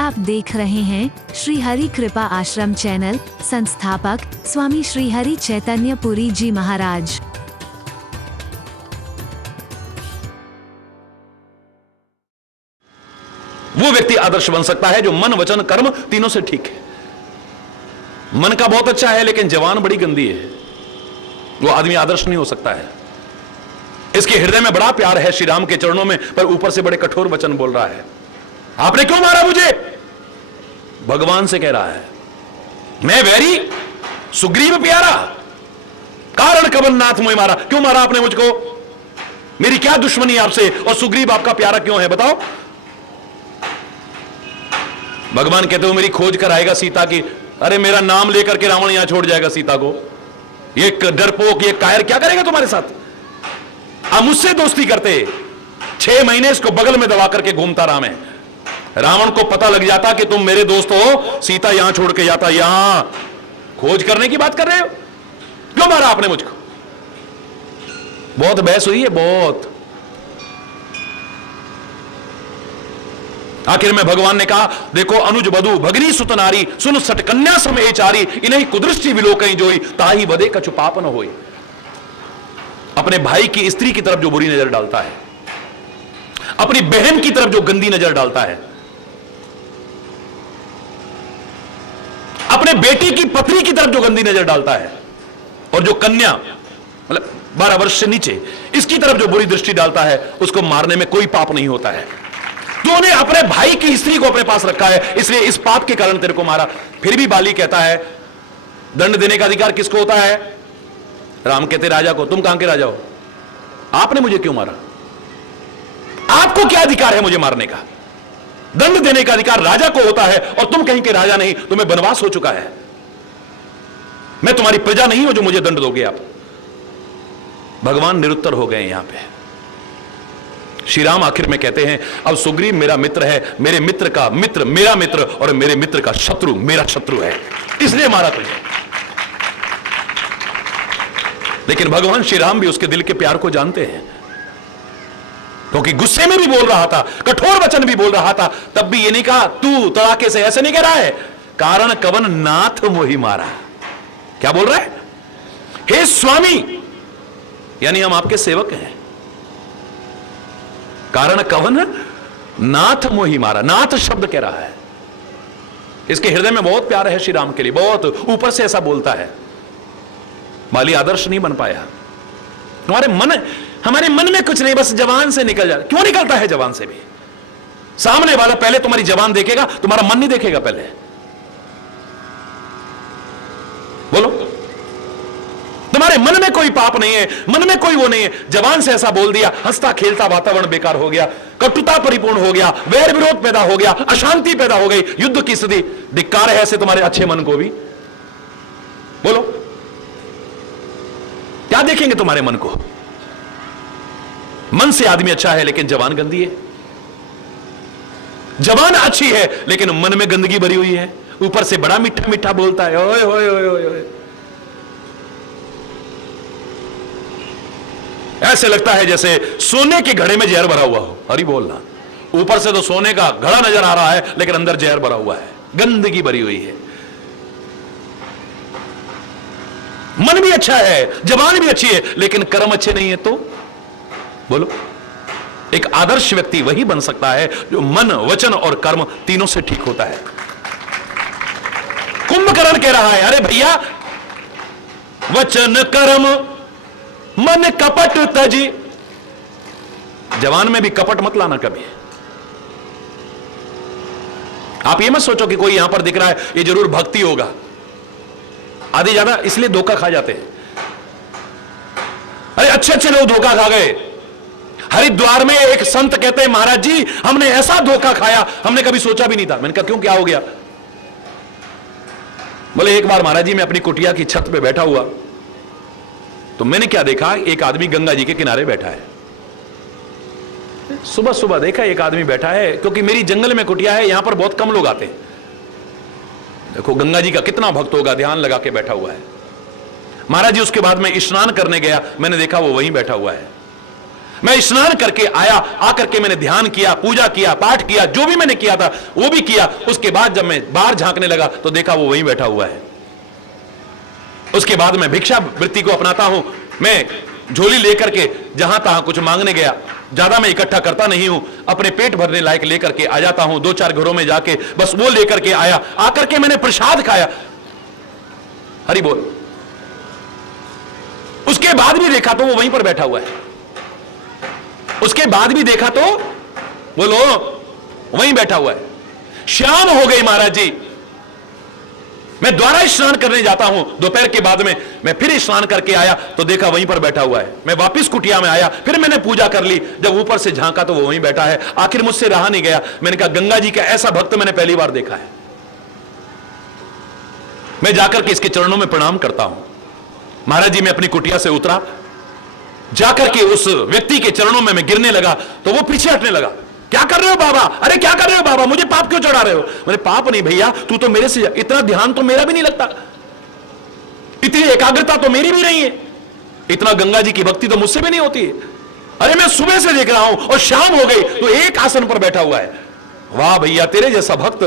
आप देख रहे हैं श्री हरि कृपा आश्रम चैनल। संस्थापक स्वामी श्री हरि चैतन्य पुरी जी महाराज। वो व्यक्ति आदर्श बन सकता है जो मन वचन कर्म तीनों से ठीक है। मन का बहुत अच्छा है लेकिन जवान बड़ी गंदी है, वो आदमी आदर्श नहीं हो सकता है। इसके हृदय में बड़ा प्यार है श्री राम के चरणों में, पर ऊपर से बड़े कठोर वचन बोल रहा है। आपने क्यों मारा मुझे? भगवान से कह रहा है। मैं वैरी सुग्रीव प्यारा, कारण कवन नाथ मुझे मारा। क्यों मारा आपने मुझको? मेरी क्या दुश्मनी आपसे? और सुग्रीव आपका प्यारा क्यों है बताओ? भगवान कहते हो मेरी खोज कर आएगा सीता की। अरे मेरा नाम लेकर के रावण यहां छोड़ जाएगा सीता को। ये डरपोक, ये कायर क्या करेगा तुम्हारे साथ? आप मुझसे दोस्ती करते। 6 महीने इसको बगल में दबा करके घूमता रहा मैं। रावण को पता लग जाता कि तुम मेरे दोस्त हो, सीता यहां छोड़ के जाता। यहां खोज करने की बात कर रहे हो? क्यों मारा आपने मुझको? बहुत बहस हुई है, बहुत। आखिर में भगवान ने कहा, देखो अनुज बधु भगनी सुत नारी, सुन सट कन्या समय चारी, इन्हीं कुदृष्टि विलोकई जोई, ताही बदे कछु पाप न होई। अपने भाई की स्त्री की तरफ जो बुरी नजर डालता है, अपनी बहन की तरफ जो गंदी नजर डालता है, अपने बेटी की पत्नी की तरफ जो गंदी नजर डालता है, और जो कन्या मतलब 12 वर्ष से नीचे, इसकी तरफ जो बुरी दृष्टि डालता है, उसको मारने में कोई पाप नहीं होता है। तूने अपने भाई की स्त्री को अपने पास रखा है, इसलिए इस पाप के कारण तेरे को मारा। फिर भी बाली कहता है दंड देने का अधिकार किसको होता है? राम कहते राजा को। तुम कहां के राजा हो? आपने मुझे क्यों मारा? आपको क्या अधिकार है मुझे मारने का? दंड देने का अधिकार राजा को होता है, और तुम कहीं के राजा नहीं, तुम्हें वनवास हो चुका है। मैं तुम्हारी प्रजा नहीं हूं जो मुझे दंड दोगे आप। भगवान निरुत्तर हो गए यहां पे। श्री राम आखिर में कहते हैं, अब सुग्रीव मेरा मित्र है, मेरे मित्र का मित्र मेरा मित्र, और मेरे मित्र का शत्रु मेरा शत्रु है, इसलिए मारा तुझे। लेकिन भगवान श्री राम भी उसके दिल के प्यार को जानते हैं, क्योंकि गुस्से में भी बोल रहा था, कठोर वचन भी बोल रहा था, तब भी ये नहीं कहा तू तड़ाके से, ऐसे नहीं कह रहा है, कारण कवन नाथ मोहि मारा। क्या बोल रहा है? हे स्वामी, यानी हम आपके सेवक हैं, कारण कवन नाथ मोहि मारा। नाथ शब्द कह रहा है। इसके हृदय में बहुत प्यार है श्री राम के लिए, बहुत ऊपर से ऐसा बोलता है। माली आदर्श नहीं बन पाया। हमारे मन में कुछ नहीं, बस जवान से निकल जाता। क्यों निकलता है जवान से भी? सामने वाला पहले तुम्हारी जवान देखेगा, तुम्हारा मन नहीं देखेगा पहले। बोलो, तुम्हारे मन में कोई पाप नहीं है, मन में कोई वो नहीं है। जवान से ऐसा बोल दिया, हंसता खेलता वातावरण बेकार हो गया, कटुता परिपूर्ण हो गया, वैर विरोध पैदा हो गया, अशांति पैदा हो गई, युद्ध की स्थिति। धिक्कार है ऐसे तुम्हारे अच्छे मन को भी। बोलो, क्या देखेंगे तुम्हारे मन को? मन से आदमी अच्छा है लेकिन जवान गंदी है। जवान अच्छी है लेकिन मन में गंदगी भरी हुई है। ऊपर से बड़ा मीठा मीठा बोलता है, ओए ओए ओए ओए। ऐसे लगता है जैसे सोने के घड़े में जहर भरा हुआ हो। हरि बोलना। ऊपर से तो सोने का घड़ा नजर आ रहा है लेकिन अंदर जहर भरा हुआ है, गंदगी भरी हुई है। मन भी अच्छा है, जबान भी अच्छी है, लेकिन कर्म अच्छे नहीं है तो? बोलो, एक आदर्श व्यक्ति वही बन सकता है जो मन वचन और कर्म तीनों से ठीक होता है। कुंभकर्ण कह रहा है, अरे भैया, वचन कर्म मन कपट तजी। जवान में भी कपट मत लाना कभी। आप ये मत सोचो कि कोई यहां पर दिख रहा है ये जरूर भक्ति होगा। आधी ज्यादा इसलिए धोखा खा जाते हैं। अरे अच्छे अच्छे लोग धोखा खा गए। हरिद्वार में एक संत कहते हैं, महाराज जी हमने ऐसा धोखा खाया, हमने कभी सोचा भी नहीं था। मैंने कहा क्यों, क्या हो गया? बोले एक बार महाराज जी मैं अपनी कुटिया की छत पे बैठा हुआ, तो मैंने क्या देखा, एक आदमी गंगा जी के किनारे बैठा है। सुबह सुबह देखा एक आदमी बैठा है, क्योंकि मेरी जंगल में कुटिया है, यहां पर बहुत कम लोग आते हैं। देखो गंगा जी का कितना भक्त होगा, ध्यान लगा के बैठा हुआ है। महाराज जी उसके बाद में स्नान करने गया, मैंने देखा वो वहीं बैठा हुआ है। मैं स्नान करके आया, आकर के मैंने ध्यान किया, पूजा किया, पाठ किया, जो भी मैंने किया था वो भी किया। उसके बाद जब मैं बाहर झांकने लगा तो देखा वो वहीं बैठा हुआ है। उसके बाद मैं भिक्षा वृत्ति को अपनाता हूं। मैं झोली लेकर के जहां तहां कुछ मांगने गया, ज्यादा मैं इकट्ठा करता नहीं हूं, अपने पेट भरने लायक लेकर के आ जाता हूं। 2-4 घरों में जाके बस वो लेकर के आया, आकर के मैंने प्रसाद खाया। हरि बोल। उसके बाद भी देखा तो वो वहीं पर बैठा हुआ है। उसके बाद भी देखा तो बोलो वहीं बैठा हुआ है। शाम हो गई महाराज जी, मैं दोबारा स्नान करने जाता हूं। दोपहर के बाद में मैं फिर स्नान करके आया तो देखा वहीं पर बैठा हुआ है। मैं वापस कुटिया में आया, फिर मैंने पूजा कर ली। जब ऊपर से झांका तो वो वहीं बैठा है। आखिर मुझसे रहा नहीं गया, मैंने कहा गंगा जी का ऐसा भक्त मैंने पहली बार देखा है। मैं जाकर के इसके चरणों में प्रणाम करता हूं। महाराज जी, मैं अपनी कुटिया से उतरा, जाकर के उस व्यक्ति के चरणों में मैं गिरने लगा तो वो पीछे हटने लगा। क्या कर रहे हो बाबा? अरे क्या कर रहे हो बाबा? मुझे पाप क्यों चढ़ा रहे हो? मैंने पाप नहीं भैया, तू तो मेरे से, इतना ध्यान तो मेरा भी नहीं लगता, इतनी एकाग्रता तो मेरी भी नहीं है, इतना गंगा जी की भक्ति तो मुझसे भी नहीं होती है। अरे मैं सुबह से देख रहा हूं और शाम हो गई तो एक आसन पर बैठा हुआ है। वाह भैया, तेरे जैसा भक्त।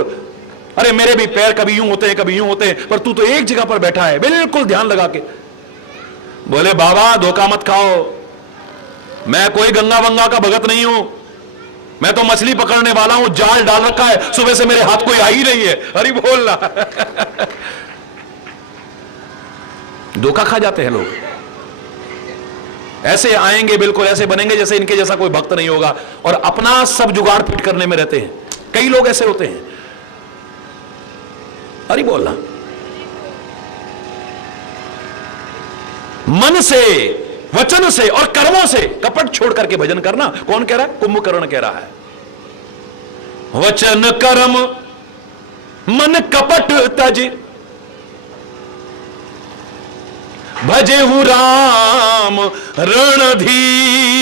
अरे मेरे भी पैर कभी यूं होते हैं कभी यूं होते हैं, पर तू तो एक जगह पर बैठा है बिल्कुल ध्यान लगा के। बोले बाबा धोखा मत खाओ, मैं कोई गंगा वंगा का भगत नहीं हूं, मैं तो मछली पकड़ने वाला हूं, जाल डाल रखा है, सुबह से मेरे हाथ कोई आ ही नहीं है। अरे बोलना धोखा खा जाते हैं लोग। ऐसे आएंगे, बिल्कुल ऐसे बनेंगे जैसे इनके जैसा कोई भक्त नहीं होगा, और अपना सब जुगाड़ फिट करने में रहते हैं। कई लोग ऐसे होते हैं। अरे बोलना, मन से, वचन से और कर्मों से कपट छोड़ करके भजन करना। कौन कह रहा है? कुंभकर्ण कह रहा है। वचन कर्म मन कपट तज, भजे हूं राम रणधीर।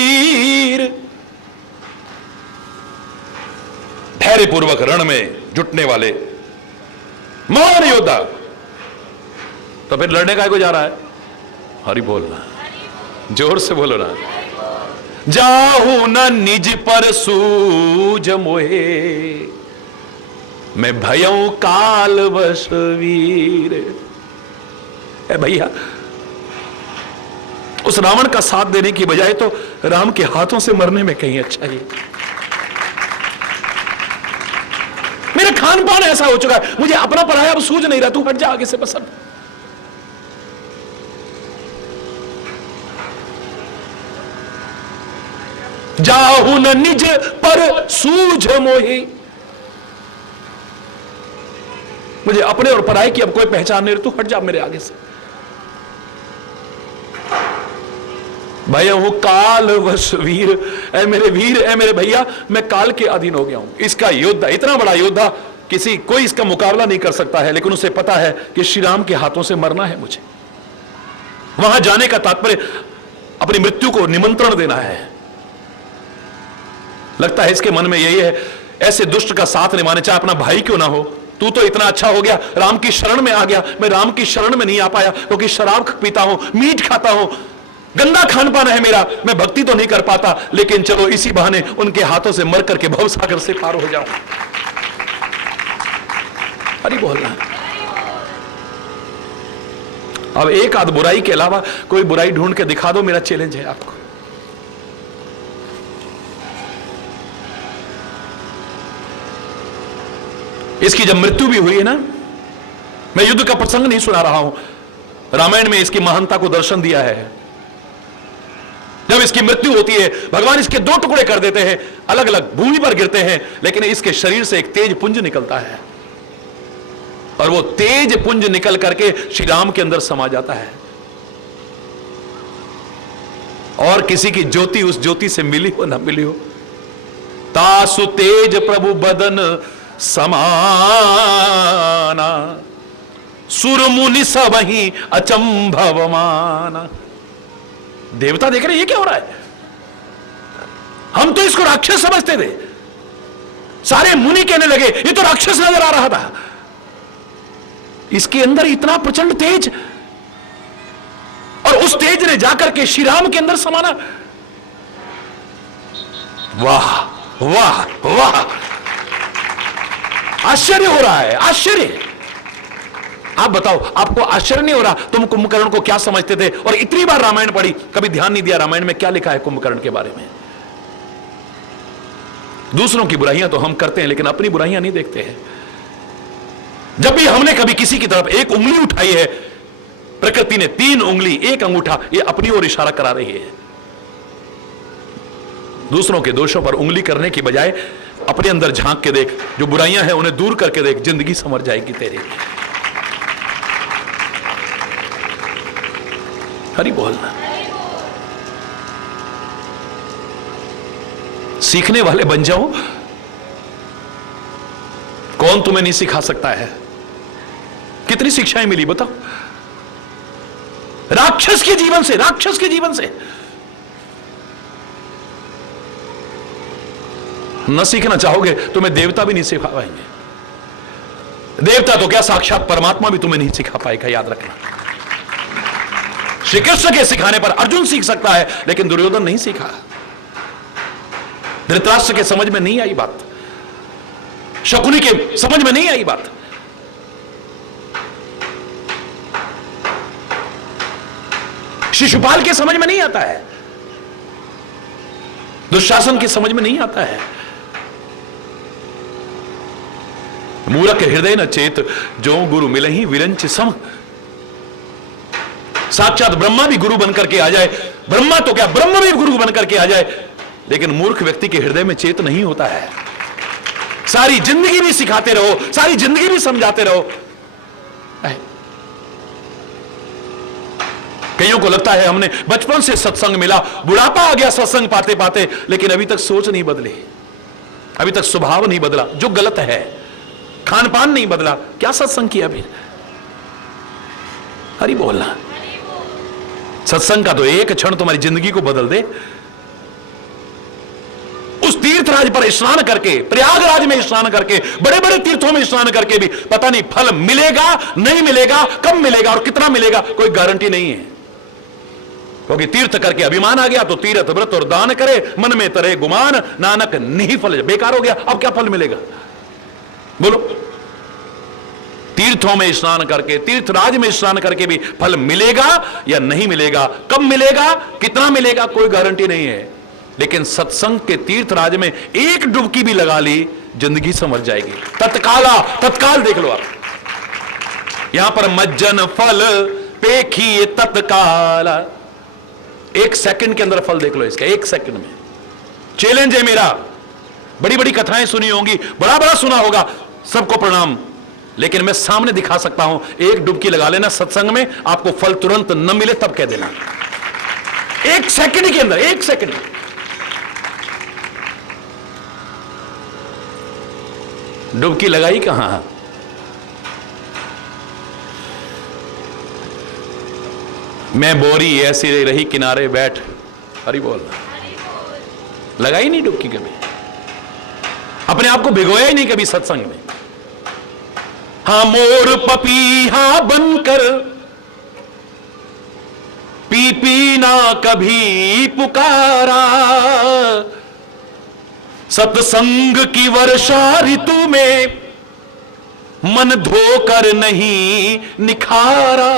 धैर्यपूर्वक रण में जुटने वाले महान योद्धा। तो फिर लड़ने का को जा रहा है? हरि बोलना, जोर से बोलो ना। जाहू न निज पर सूझ मोहे, मैं भयऊ काल वश वीर। भैया, उस रावण का साथ देने की बजाय तो राम के हाथों से मरने में कहीं अच्छा ही। मेरा खान पान ऐसा हो चुका है, मुझे अपना पराया अब सूझ नहीं रहा, तू हट जा आगे से बस। अब जाहु न निज पर सूझ मोहि, मुझे अपने और पराये की अब कोई पहचान नहीं रही, तू हट जा मेरे आगे से। भयहु काल वश वीर, ऐ मेरे वीर, ऐ मेरे भैया, मैं काल के अधीन हो गया हूं। इसका योद्धा, इतना बड़ा योद्धा, किसी कोई इसका मुकाबला नहीं कर सकता है, लेकिन उसे पता है कि श्री राम के हाथों से मरना है मुझे। वहां जाने का तात्पर्य अपनी मृत्यु को निमंत्रण देना है। लगता है इसके मन में यही है, ऐसे दुष्ट का साथ निभाने, चाहे अपना भाई क्यों ना हो। तू तो इतना अच्छा हो गया, राम की शरण में आ गया, मैं राम की शरण में नहीं आ पाया, क्योंकि शराब पीता हूं, मीट खाता हूं, गंदा खान पान है मेरा, मैं भक्ति तो नहीं कर पाता, लेकिन चलो इसी बहाने उनके हाथों से मर करके भव सागर से पार हो जाऊं। अरे बोलना। अब एक आध बुराई के अलावा कोई बुराई ढूंढ के दिखा दो, मेरा चैलेंज है आपको। इसकी जब मृत्यु भी हुई है ना, मैं युद्ध का प्रसंग नहीं सुना रहा हूं, रामायण में इसकी महानता को दर्शन दिया है। जब इसकी मृत्यु होती है, भगवान इसके 2 टुकड़े कर देते हैं, अलग अलग भूमि पर गिरते हैं, लेकिन इसके शरीर से एक तेज पुंज निकलता है, और वो तेज पुंज निकल करके श्री राम के अंदर समा जाता है, और किसी की ज्योति उस ज्योति से मिली हो ना मिली हो, तासु तेज प्रभु बदन समाना, सुर मुनि सब ही अचंभव माना। देवता देख रहे ये क्या हो रहा है? हम तो इसको राक्षस समझते थे, सारे मुनि कहने लगे ये तो राक्षस नजर आ रहा था। इसके अंदर इतना प्रचंड तेज, और उस तेज ने जाकर के श्री राम के अंदर समाना। वाह वाह वाह, आश्चर्य हो रहा है, आश्चर्य। आप बताओ, आपको आश्चर्य नहीं हो रहा? तुम कुंभकर्ण को क्या समझते थे और इतनी बार रामायण पढ़ी, कभी ध्यान नहीं दिया रामायण में क्या लिखा है कुंभकर्ण के बारे में? दूसरों की बुराइयां तो हम करते हैं लेकिन अपनी बुराइयां नहीं देखते हैं। जब भी हमने कभी किसी की तरफ एक उंगली उठाई है, प्रकृति ने 3 उंगली 1 अंगूठा ये अपनी ओर इशारा करा रही है। दूसरों के दोषों पर उंगली करने की बजाय अपने अंदर झांक के देख, जो बुराइयां हैं उन्हें दूर करके देख, जिंदगी संवर जाएगी तेरी। हरि बोलना। सीखने वाले बन जाओ। कौन तुम्हें नहीं सिखा सकता है? कितनी शिक्षाएं मिली बताओ, राक्षस के जीवन से, राक्षस के जीवन से। न सीखना चाहोगे तुम्हें देवता भी नहीं सिखा पाएंगे। देवता तो क्या, साक्षात परमात्मा भी तुम्हें नहीं सिखा पाएगा, याद रखना। श्री कृष्ण के सिखाने पर अर्जुन सीख सकता है लेकिन दुर्योधन नहीं सीखा। धृतराष्ट्र के समझ में नहीं आई बात, शकुनी के समझ में नहीं आई बात। शिशुपाल के समझ में नहीं आता है, दुशासन की समझ में नहीं आता है। मूरख हृदय न चेत, जो गुरु मिले ही विरंच सम। साक्षात ब्रह्मा भी गुरु बनकर के आ जाए, ब्रह्मा तो क्या, ब्रह्म भी गुरु बनकर के आ जाए, लेकिन मूर्ख व्यक्ति के हृदय में चेत नहीं होता है। सारी जिंदगी भी सिखाते रहो, सारी जिंदगी भी समझाते रहो। कईयों को लगता है हमने बचपन से सत्संग मिला, बुढ़ापा आ गया सत्संग पाते पाते, लेकिन अभी तक सोच नहीं बदली, अभी तक स्वभाव नहीं बदला, जो गलत है। खान पान नहीं बदला, क्या सत्संग किया फिर? हरि बोलना। सत्संग का तो एक क्षण तुम्हारी जिंदगी को बदल दे। उस तीर्थराज पर स्नान करके, प्रयागराज में स्नान करके, बड़े बड़े तीर्थों में स्नान करके भी पता नहीं फल मिलेगा नहीं मिलेगा, कब मिलेगा और कितना मिलेगा, कोई गारंटी नहीं है। क्योंकि तीर्थ करके अभिमान आ गया तो तीर्थ व्रत और दान करे, मन में तरे गुमान, नानक नहीं फल, बेकार हो गया। अब क्या फल मिलेगा बोलो? तीर्थों में स्नान करके, तीर्थराज में स्नान करके भी फल मिलेगा या नहीं मिलेगा, कब मिलेगा, कितना मिलेगा, कोई गारंटी नहीं है। लेकिन सत्संग के तीर्थराज में एक डुबकी भी लगा ली, जिंदगी समझ जाएगी। तत्काल देख लो आप, यहां पर मज्जन फल पेखी तत्काल, 1 सेकंड के अंदर फल देख लो इसका, 1 सेकंड में। चैलेंज है मेरा। बड़ी बड़ी कथाएं सुनी होंगी, बड़ा बड़ा सुना होगा, सबको प्रणाम, लेकिन मैं सामने दिखा सकता हूं। 1 डुबकी लगा लेना सत्संग में, आपको फल तुरंत न मिले तब कह देना। 1 सेकंड के अंदर, 1 सेकंड। डुबकी लगाई कहां? मैं बोरी ऐसी रही किनारे बैठ, हरि बोल। लगाई नहीं डुबकी कभी, अपने आप को भिगोया ही नहीं कभी सत्संग में। हाँ मोर पपीहा बनकर पी पी ना कभी पुकारा, सत्संग की वर्षा ऋतु में मन धोकर नहीं निखारा।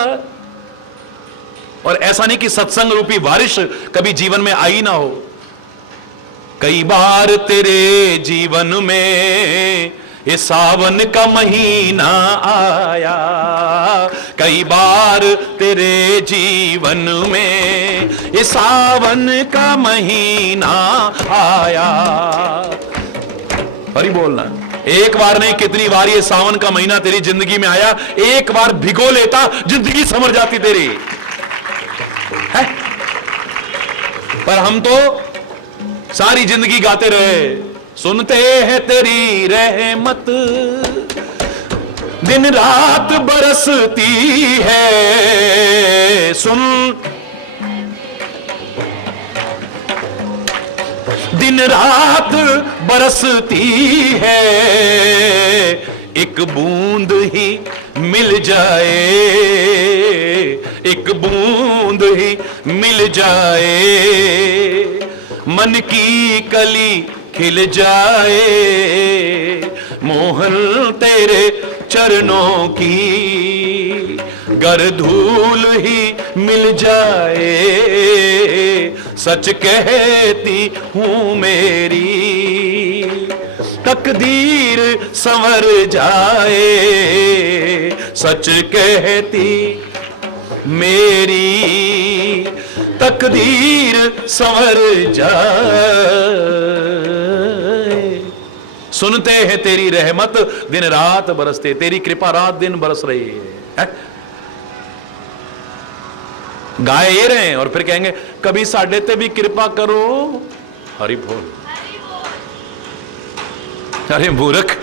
और ऐसा नहीं कि सत्संग रूपी बारिश कभी जीवन में आई ना हो। कई बार तेरे जीवन में ये सावन का महीना आया, कई बार तेरे जीवन में ये सावन का महीना आया। हरि बोलना। एक बार नहीं, कितनी बार ये सावन का महीना तेरी जिंदगी में आया। एक बार भिगो लेता, जिंदगी संवर जाती तेरी है। पर हम तो सारी जिंदगी गाते रहे, सुनते हैं तेरी रहमत, दिन रात बरसती है। सुन दिन रात बरसती है, एक बूंद ही मिल जाए, एक बूंद ही मिल जाए। मन की कली खिल जाए, मोहन तेरे चरणों की गर धूल ही मिल जाए, सच कहती हूं मेरी तकदीर संवर जाए, सच कहती मेरी तकदीर संवर जाए। सुनते हैं तेरी रहमत दिन रात बरसते, तेरी कृपा रात दिन बरस रही है। गाए ये रहे हैं और फिर कहेंगे कभी साढ़े ते भी कृपा करो। हरि बोल। अरे मूर्ख,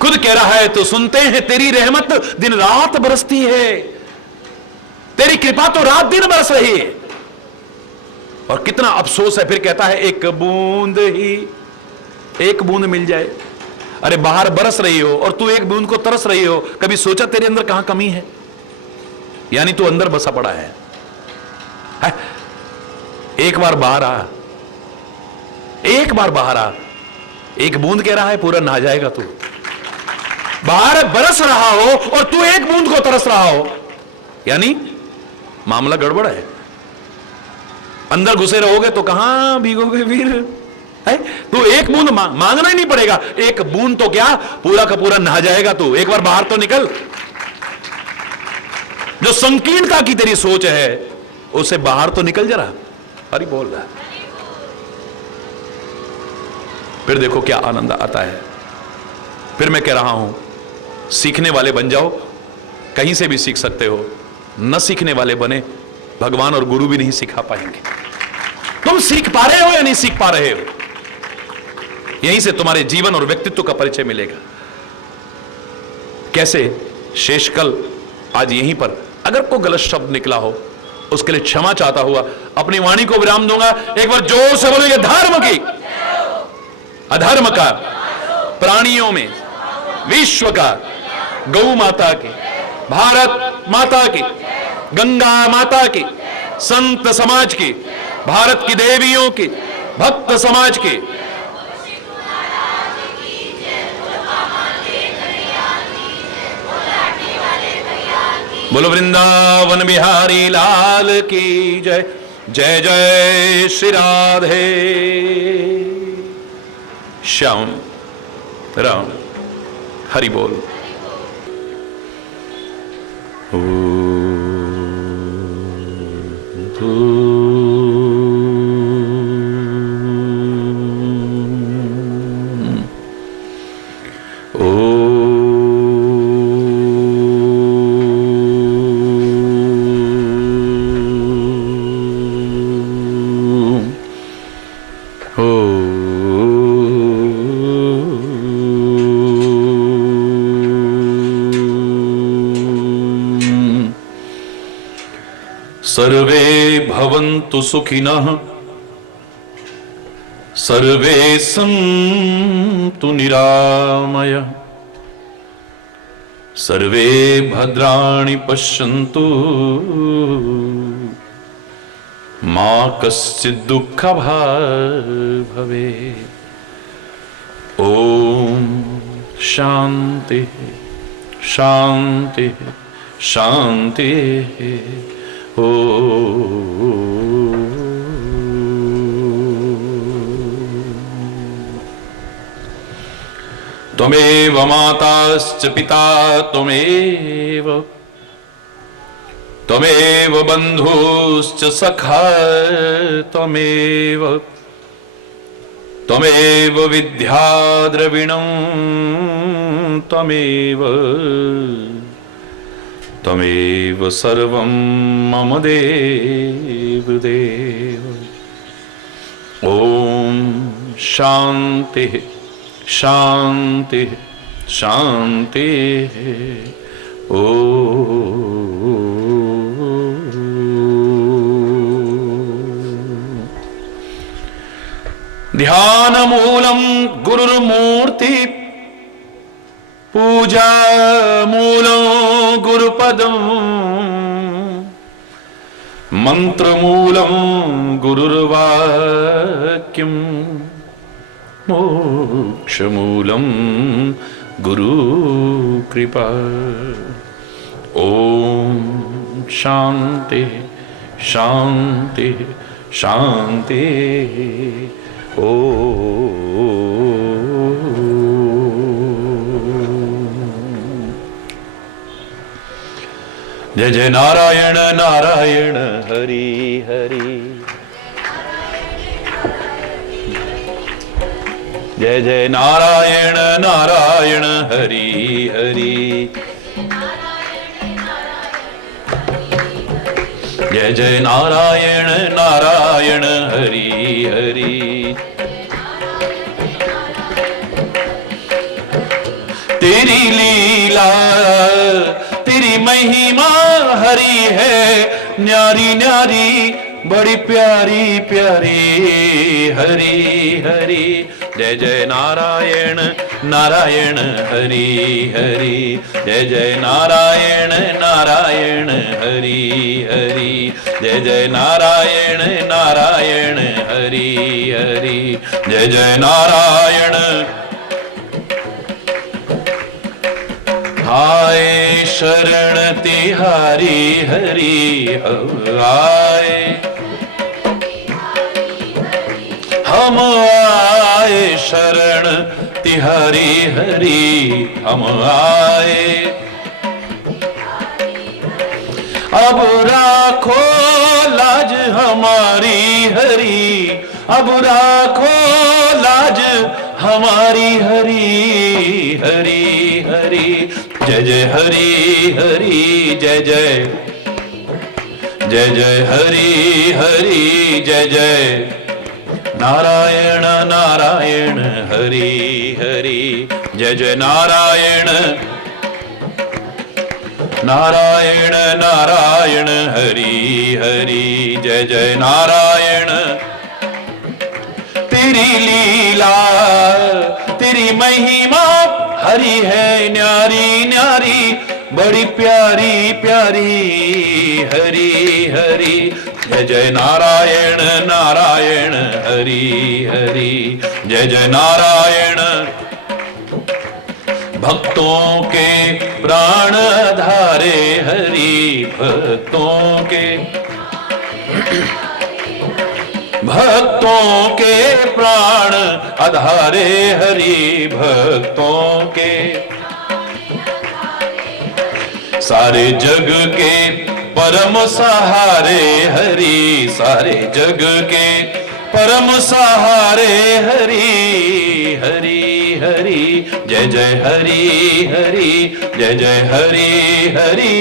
खुद कह रहा है तो सुनते हैं तेरी रहमत दिन रात बरसती है, तेरी कृपा तो रात दिन बरस रही है। और कितना अफसोस है, फिर कहता है एक बूंद ही, एक बूंद मिल जाए। अरे बाहर बरस रही हो और तू एक बूंद को तरस रही हो, कभी सोचा तेरे अंदर कहां कमी है? यानी तू अंदर बसा पड़ा है। एक बार बाहर आ, एक बार बाहर आ। एक बूंद कह रहा है पूरा नहा जाएगा तू। बाहर बरस रहा हो और तू एक बूंद को तरस रहा हो, यानी मामला गड़बड़ है। अंदर घुसे रहोगे तो कहां भीगोगे वीर? है तू एक बूंद मांगना ही नहीं पड़ेगा, एक बूंद तो क्या पूरा का पूरा नहा जाएगा तू। एक बार बाहर तो निकल। जो संकीर्णता की तेरी सोच है उसे बाहर तो निकल जरा। हरि बोल रहा है। फिर देखो क्या आनंद आता है। फिर मैं कह रहा हूं सीखने वाले बन जाओ, कहीं से भी सीख सकते हो। न सीखने वाले बने, भगवान और गुरु भी नहीं सिखा पाएंगे। तुम सीख पा रहे हो या नहीं सीख पा रहे हो, यहीं से तुम्हारे जीवन और व्यक्तित्व का परिचय मिलेगा। कैसे? शेषकल आज यहीं पर अगर कोई गलत शब्द निकला हो उसके लिए क्षमा चाहता हुआ अपनी वाणी को विराम दूंगा। एक बार जोर से बोलेंगे धर्म की, अधर्म का, प्राणियों में, विश्व का, गौ माता की, भारत माता की, गंगा माता की, संत समाज की, भारत की देवियों की, भक्त समाज की। बोलो वृंदावन बिहारी लाल की जय। जय जय श्री राधे श्याम राम। हरि बोल। सर्वे भवन्तु सुखिनः, सर्वे सन्तु निरामयः, सर्वे भद्राणि पश्यन्तु, मा कश्चित् दुःखभाग् भवेत्। ओम शांति शांति शांति। त्वमेव माताश्च पिता त्वमेव, त्वमेव बन्धुश्च सखा त्वमेव, त्वमेव विद्या द्रविणं त्वमेव, त्वमेव सर्वं मम देव देव। ओम शांति शांति शांति। ध्यान मूलम गुरुर्मूर्ति, पूजा मूलं गुरुपदं, मंत्रमूलम गुरुर्वाक्यम मोक्षमूलम गुरु कृपा। ओम शांति शांति शांति। जय जय नारायण नारायण हरि हरि। जय जय नारायण नारायण हरि हरि। जय जय नारायण नारायण हरि हरि। तेरी लीला तेरी महिमा हरि है न्यारी न्यारी बड़ी प्यारी प्यारी हरि हरि। जय जय नारायण नारायण हरि हरि। जय जय नारायण नारायण हरि हरि। जय जय नारायण नारायण हरि हरि। जय जय नारायण। आए शरण तिहारी हरि आए। हम आए शरण तिहारी हरि हम आए। अब राखो लाज हमारी हरि। अब राखो लाज हमारी हरि हरि हरि। जय जय हरि हरि जय जय। जय जय हरि हरि जय जय। नारायण नारायण हरि हरि। जय जय नारायण नारायण नारायण हरि हरि। जय जय नारायण। तेरी लीला तेरी महिमा हरि है न्यारी न्यारी बड़ी प्यारी प्यारी हरि हरि। जय जय नारायण नारायण हरि हरि। जय जय नारायण। भक्तों के प्राण धारे हरि भक्तों के प्राण आधारे हरि भक्तों के। सारे जग के परम सहारे हरि सारे जग के परम सहारे हरि हरि हरि। जय जय हरि हरि। जय जय हरि हरि।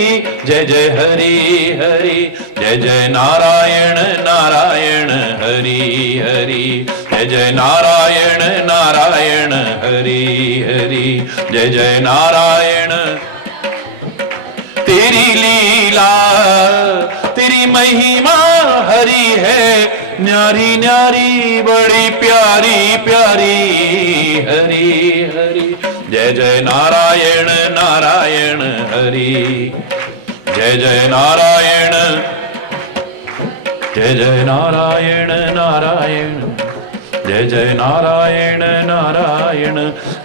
जय जय हरि हरि। जय जय नारायण नारायण हरि हरि। जय जय नारायण नारायण हरि हरि। जय जय नारायण। तेरी लीला तेरी महिमा हरि है न्यारी न्यारी बड़ी प्यारी प्यारी हरि हरि। जय जय नारायण नारायण हरि। जय जय नारायण। जय जय नारायण नारायण। जय जय नारायण नारायण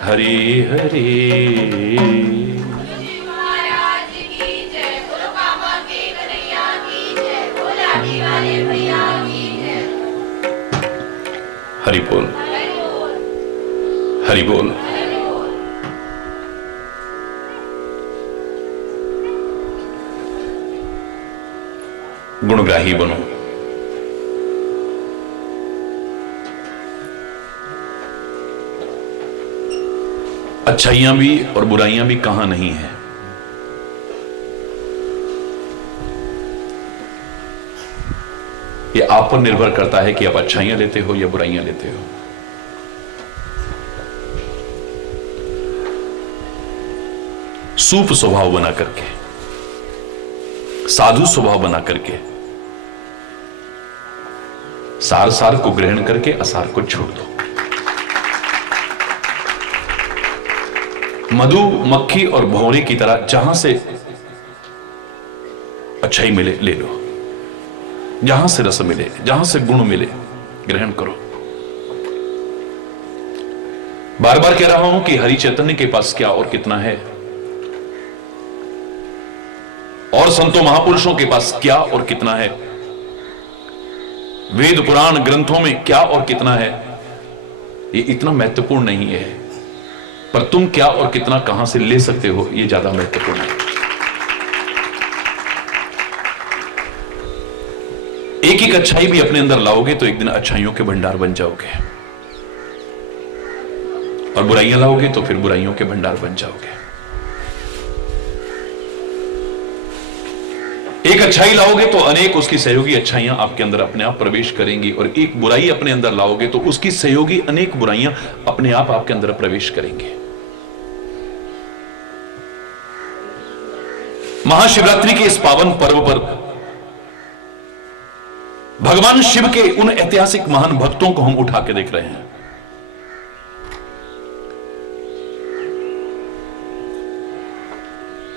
हरि हरि। हरि बोल हरि बोल। गुणग्राही बनो। अच्छाइयां भी और बुराइयां भी कहां नहीं है। ये आप पर निर्भर करता है कि आप अच्छाइयां लेते हो या बुराइयां लेते हो। सूप स्वभाव बना करके, साधु स्वभाव बना करके, सार सार को ग्रहण करके असार को छोड़ दो। मधु मक्खी और भौरे की तरह जहां से अच्छाई मिले ले लो। जहां से रस मिले, जहां से गुण मिले, ग्रहण करो। बार बार कह रहा हूं कि हरि चैतन्य के पास क्या और कितना है, और संतों महापुरुषों के पास क्या और कितना है, वेद पुराण ग्रंथों में क्या और कितना है, ये इतना महत्वपूर्ण नहीं है, पर तुम क्या और कितना कहां से ले सकते हो, ये ज्यादा महत्वपूर्ण है। एक एक अच्छाई भी अपने अंदर लाओगे तो एक दिन अच्छाइयों के भंडार बन जाओगे, और बुराइयां लाओगे तो फिर बुराइयों के भंडार बन जाओगे। एक अच्छाई लाओगे तो अनेक उसकी सहयोगी अच्छाइयां आपके अंदर अपने आप प्रवेश करेंगी, और एक बुराई अपने अंदर लाओगे तो उसकी सहयोगी अनेक बुराइयां अपने आप आपके अंदर प्रवेश करेंगे। महाशिवरात्रि के इस पावन पर्व पर भगवान शिव के उन ऐतिहासिक महान भक्तों को हम उठा के देख रहे हैं,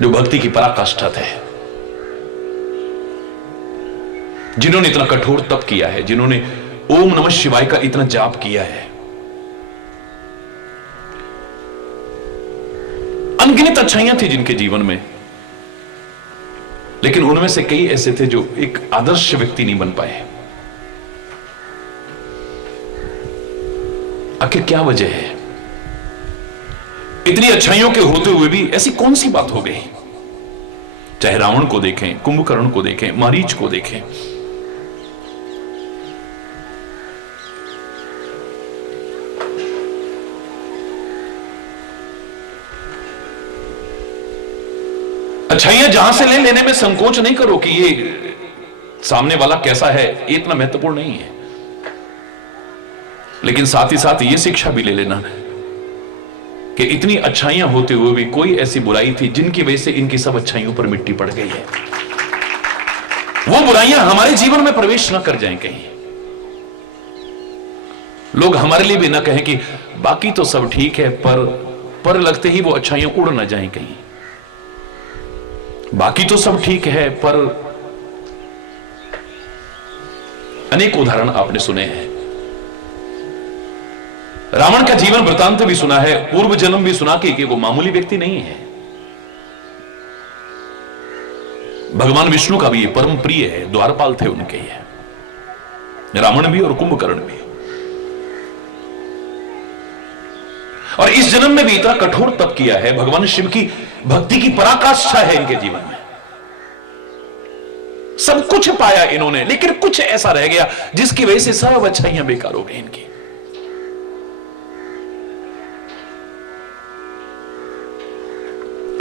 जो भक्ति की पराकाष्ठा थे, जिन्होंने इतना कठोर तप किया है, जिन्होंने ओम नमः शिवाय का इतना जाप किया है। अनगिनत अच्छाइयां थी जिनके जीवन में, लेकिन उनमें से कई ऐसे थे जो एक आदर्श व्यक्ति नहीं बन पाए। आखिर क्या वजह है? इतनी अच्छाइयों के होते हुए भी ऐसी कौन सी बात हो गई? चाहे रावण को देखें, कुंभकर्ण को देखें, मारीच को देखें, अच्छाइयां जहां से लेने में संकोच नहीं करो कि ये सामने वाला कैसा है, ये इतना महत्वपूर्ण नहीं है। लेकिन साथ ही साथ ये शिक्षा भी ले लेना कि इतनी अच्छाइयां होते हुए भी कोई ऐसी बुराई थी जिनकी वजह से इनकी सब अच्छाइयों पर मिट्टी पड़ गई है। वो बुराइयां हमारे जीवन में प्रवेश ना कर जाएं कहीं, लोग हमारे लिए भी ना कहें कि बाकी तो सब ठीक है, पर लगते ही वो अच्छाइयां उड़ ना जाएं कहीं। बाकी तो सब ठीक है, पर अनेक उदाहरण आपने सुने हैं। रावण का जीवन वृतांत भी सुना है, पूर्व जन्म भी सुना कि वो मामूली व्यक्ति नहीं है। भगवान विष्णु का भी परम प्रिय है, द्वारपाल थे उनके, रावण भी और कुंभकर्ण भी। और इस जन्म में भी इतना कठोर तप किया है, भगवान शिव की भक्ति की पराकाष्ठा है इनके जीवन में। सब कुछ पाया इन्होंने, लेकिन कुछ ऐसा रह गया जिसकी वजह से सब अच्छाइयां बेकार हो गई इनकी।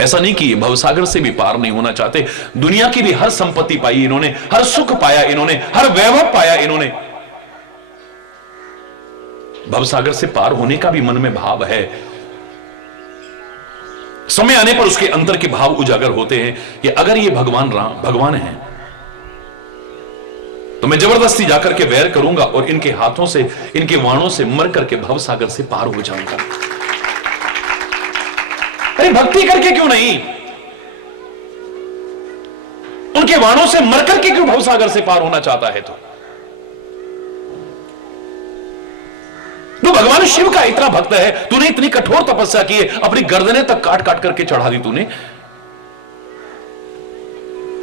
ऐसा नहीं कि भवसागर से भी पार नहीं होना चाहते, दुनिया की भी हर संपत्ति पाई इन्होंने, हर सुख पाया इन्होंने, हर वैभव पाया इन्होंने। भवसागर से पार होने का भी मन में भाव है, समय आने पर उसके अंदर के भाव उजागर होते हैं कि अगर ये भगवान राम भगवान है तो मैं जबरदस्ती जाकर के वैर करूंगा और इनके हाथों से, इनके वाणों से मर करके भवसागर से पार हो जाऊंगा। अरे भक्ति करके क्यों नहीं? उनके वाणों से मर करके क्यों भवसागर से पार होना चाहता है? तो भगवान शिव का इतना भक्त है, तूने इतनी कठोर तपस्या की है, अपनी गर्दनें तक काट काट करके चढ़ा दी तूने,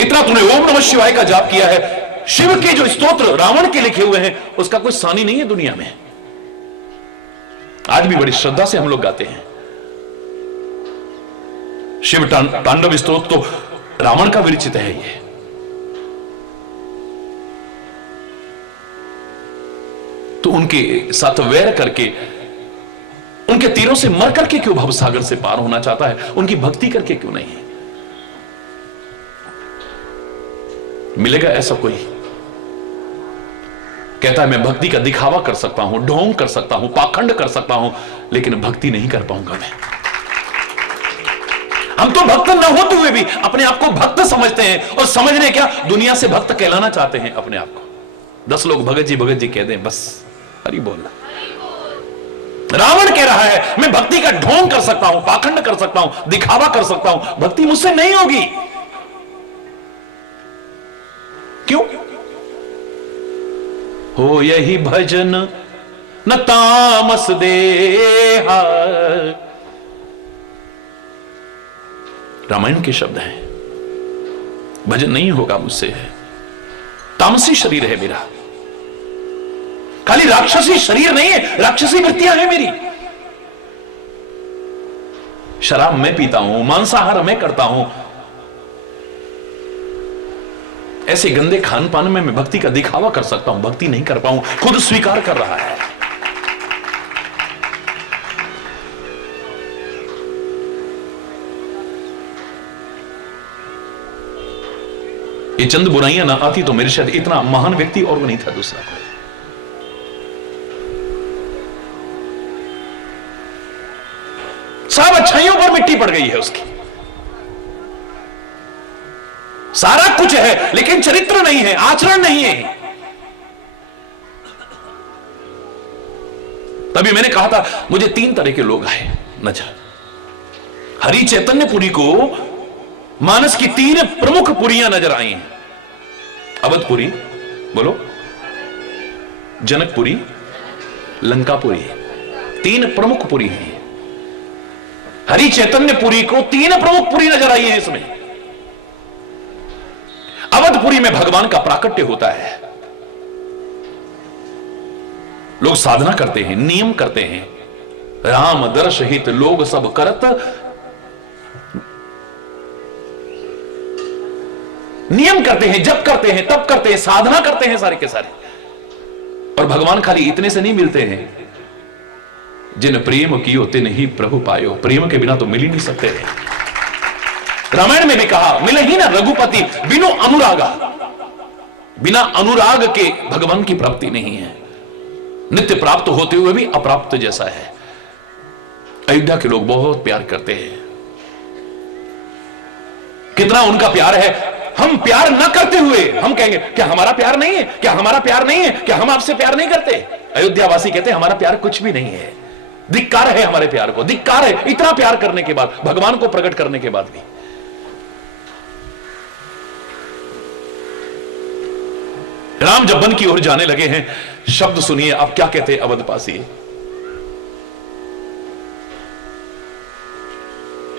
इतना तूने ओम नमः शिवाय का जाप किया है, शिव के जो स्तोत्र रावण के लिखे हुए हैं उसका कोई सानी नहीं है दुनिया में। आज भी बड़ी श्रद्धा से हम लोग गाते हैं शिव तांडव स्तोत्र, तो रावण का विरचित है ये। तो उनके साथ वैर करके, उनके तीरों से मर करके क्यों भवसागर से पार होना चाहता है? उनकी भक्ति करके क्यों नहीं? मिलेगा ऐसा कोई? कहता है मैं भक्ति का दिखावा कर सकता हूं, ढोंग कर सकता हूं, पाखंड कर सकता हूं, लेकिन भक्ति नहीं कर पाऊंगा मैं। हम तो भक्त न होते हुए भी अपने आप को भक्त समझते हैं, और समझने क्या, दुनिया से भक्त कहलाना चाहते हैं अपने आप को। 10 लोग भगत जी कह दें, बस हरि बोल। रावण कह रहा है मैं भक्ति का ढोंग कर सकता हूं, पाखंड कर सकता हूं, दिखावा कर सकता हूं, भक्ति मुझसे नहीं होगी। क्यों? हो यही भजन न तामस देहा। रामायण के शब्द हैं, भजन नहीं होगा मुझसे, तामसी शरीर है मेरा। खाली राक्षसी शरीर नहीं है, राक्षसी वृत्तियां हैं मेरी। शराब मैं पीता हूं, मांसाहार मैं करता हूं। ऐसे गंदे खान पान में मैं भक्ति का दिखावा कर सकता हूं, भक्ति नहीं कर पाऊं, खुद स्वीकार कर रहा है। ये चंद बुराइयां ना आती तो मेरे शायद इतना महान व्यक्ति और नहीं था दूसरा कोई। सब अच्छाइयों पर मिट्टी पड़ गई है उसकी, सारा कुछ है लेकिन चरित्र नहीं है, आचरण नहीं है। तभी मैंने कहा था मुझे 3 तरह के लोग आए नजर। हरि चैतन्यपुरी को मानस की 3 प्रमुख पुरियां नजर आई हैं। अवधपुरी बोलो, जनकपुरी, लंकापुरी, 3 प्रमुख पुरी हैं। हरि चैतन्यपुरी को 3 प्रमुख पुरी नजर आई है इसमें। अवधपुरी में भगवान का प्राकट्य होता है, लोग साधना करते हैं, नियम करते हैं। राम दर्श हित लोग सब करत, नियम करते हैं, जप करते हैं, तप करते हैं, साधना करते हैं सारे के सारे। और भगवान खाली इतने से नहीं मिलते हैं, जिन प्रेम कियो तिन ही प्रभु पायो। प्रेम के बिना तो मिल ही नहीं सकते। रामायण में भी कहा मिले ही ना रघुपति बिनु अनुरागा। बिना अनुराग के भगवान की प्राप्ति नहीं है। नित्य प्राप्त होते हुए भी अप्राप्त जैसा है। अयोध्या के लोग बहुत प्यार करते हैं। कितना उनका प्यार है, हम प्यार न करते हुए हम कहेंगे क्या हमारा प्यार नहीं है, क्या हमारा प्यार नहीं है, क्या हम आपसे प्यार नहीं करते। अयोध्यावासी कहते हैं हमारा प्यार कुछ भी नहीं है, धिक्कार है हमारे प्यार को, धिक्कार है इतना प्यार करने के बाद, भगवान को प्रकट करने के बाद भी। राम जब वन की ओर जाने लगे हैं, शब्द सुनिए अब क्या कहते हैं अवधपासी।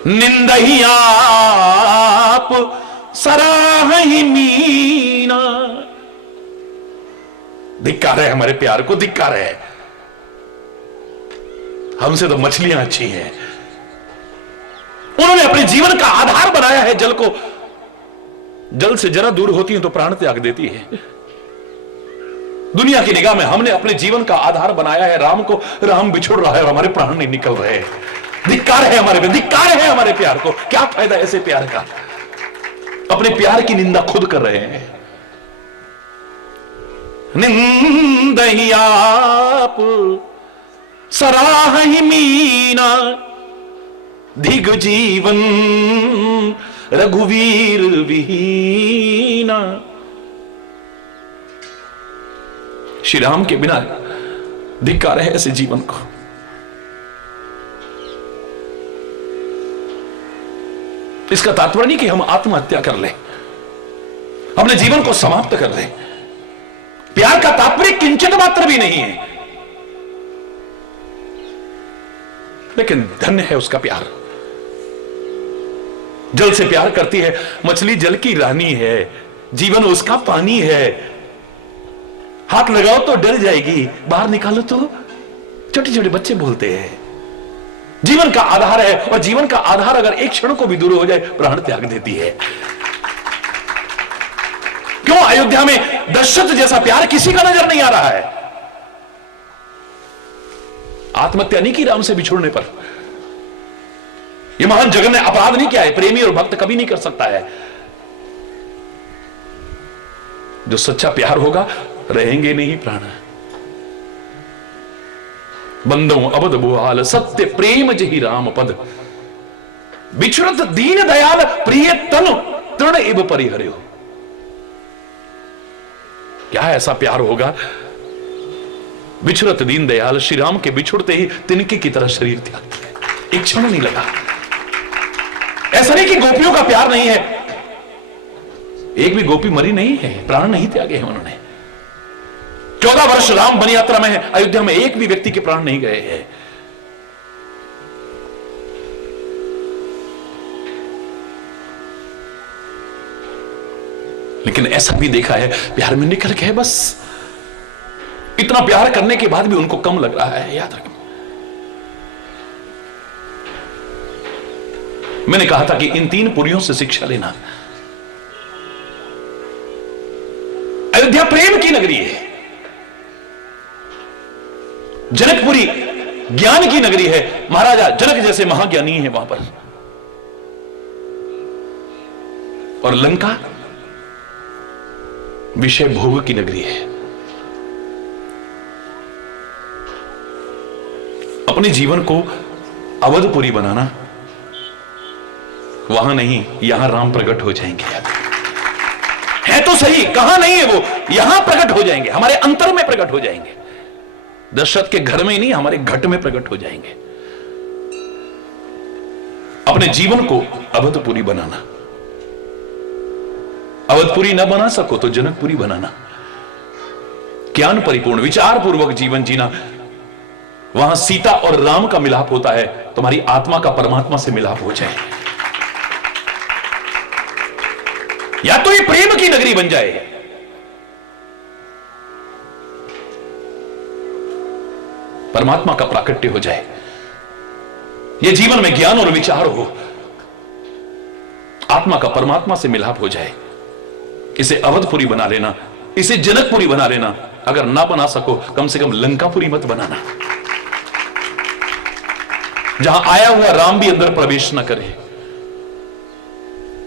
निंदही आप सराही मीना। धिक्कार है हमारे प्यार को, धिक्कार है। हमसे तो मछलियां अच्छी हैं। उन्होंने अपने जीवन का आधार बनाया है जल को। जल से जरा दूर होती है तो प्राण त्याग देती है। दुनिया की निगाह में हमने अपने जीवन का आधार बनाया है राम को। राम बिछुड़ रहा है और हमारे प्राण नहीं निकल रहे। धिक्कार है हमारे पे, धिक्कार है हमारे प्यार को। क्या फायदा ऐसे प्यार का, अपने प्यार की निंदा खुद कर रहे हैं। निंदही आप सराही मीना, दिग जीवन रघुवीर विहीना। श्री राम के बिना धिक्कार है ऐसे जीवन को। इसका तात्पर्य नहीं कि हम आत्महत्या कर लें, अपने जीवन को समाप्त कर लें। प्यार का तात्पर्य किंचित मात्र भी नहीं है, लेकिन धन्य है उसका प्यार। जल से प्यार करती है, मछली जल की रानी है, जीवन उसका पानी है। हाथ लगाओ तो डर जाएगी, बाहर निकालो तो छोटे छोटे बच्चे बोलते हैं। जीवन का आधार है, और जीवन का आधार अगर एक क्षण को भी दूर हो जाए प्राण त्याग देती है। क्यों अयोध्या में दशरथ जैसा प्यार किसी का नजर नहीं आ रहा है। आत्महत्या नहीं की राम से बिछुड़ने पर। यह महान जगन ने अपराध नहीं किया है, प्रेमी और भक्त कभी नहीं कर सकता है। जो सच्चा प्यार होगा रहेंगे नहीं प्राण। बंदो अबद बुहाल सत्य प्रेम जही राम पद, बिछुड़त दीन दयाल प्रिय तनु तृण इब परिहर्यो। क्या ऐसा प्यार होगा, बिछुड़त दीन दयाल, श्री राम के बिछुड़ते ही तिनके की तरह शरीर त्याग दिया, एक क्षण नहीं लगा। ऐसा नहीं कि गोपियों का प्यार नहीं है, एक भी गोपी मरी नहीं है, प्राण नहीं त्यागे हैं उन्होंने। 14 वर्ष राम वन यात्रा में है, अयोध्या में एक भी व्यक्ति के प्राण नहीं गए हैं। लेकिन ऐसा भी देखा है, प्यार में निकल गए बस। इतना प्यार करने के बाद भी उनको कम लग रहा है। याद रखना, मैंने कहा था कि इन 3 पुरियों से शिक्षा लेना। अयोध्या प्रेम की नगरी है, जनकपुरी ज्ञान की नगरी है, महाराजा जनक जैसे महाज्ञानी है वहां पर। और लंका विषय भोग की नगरी है। अपने जीवन को अवधपुरी बनाना, वहां नहीं यहां राम प्रकट हो जाएंगे। है तो सही, कहां नहीं है वो, यहां प्रकट हो जाएंगे, हमारे अंतर में प्रकट हो जाएंगे। दशरथ के घर में ही नहीं, हमारे घट में प्रकट हो जाएंगे। अपने जीवन को अवधपुरी बनाना, अवधपुरी न बना सको तो जनकपुरी बनाना। ज्ञान परिपूर्ण विचार पूर्वक जीवन जीना, वहां सीता और राम का मिलाप होता है, तुम्हारी आत्मा का परमात्मा से मिलाप हो जाए। या तो ये प्रेम की नगरी बन जाए, परमात्मा का प्राकट्य हो जाए, ये जीवन में ज्ञान और विचार हो, आत्मा का परमात्मा से मिलाप हो जाए। इसे अवधपुरी बना लेना, इसे जनकपुरी बना लेना। अगर ना बना सको कम से कम लंकापुरी मत बनाना, जहां आया हुआ राम भी अंदर प्रवेश न करे।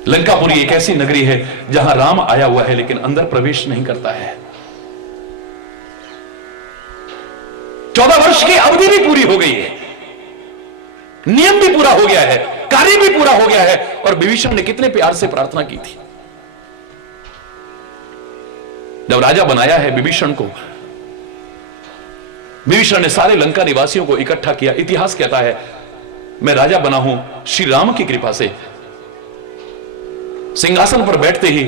लंकापुरी एक ऐसी नगरी है जहां राम आया हुआ है लेकिन अंदर प्रवेश नहीं करता है। 14 वर्ष की अवधि भी पूरी हो गई है, नियम भी पूरा हो गया है, कार्य भी पूरा हो गया है। और विभीषण ने कितने प्यार से प्रार्थना की थी। जब राजा बनाया है विभीषण को, विभीषण ने सारे लंका निवासियों को इकट्ठा किया। इतिहास कहता है मैं राजा बना हूं श्री राम की कृपा से। सिंहासन पर बैठते ही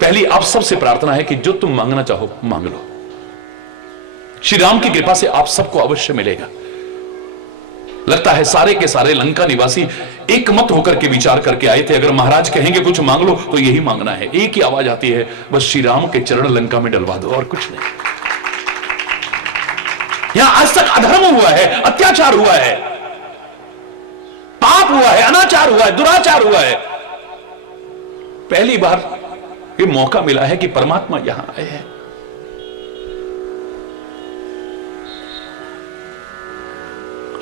पहली आप सबसे प्रार्थना है कि जो तुम मांगना चाहो मांग लो। श्री राम की कृपा से आप सबको अवश्य मिलेगा। लगता है सारे के सारे लंका निवासी एक मत होकर के विचार करके आए थे, अगर महाराज कहेंगे कुछ मांग लो तो यही मांगना है। एक ही आवाज आती है, बस श्री राम के चरण लंका में डलवा दो, और कुछ नहीं। यहां आज तक अधर्म हुआ है, अत्याचार हुआ है, पाप हुआ है, अनाचार हुआ है, दुराचार हुआ है। पहली बार ये मौका मिला है कि परमात्मा यहां आए हैं।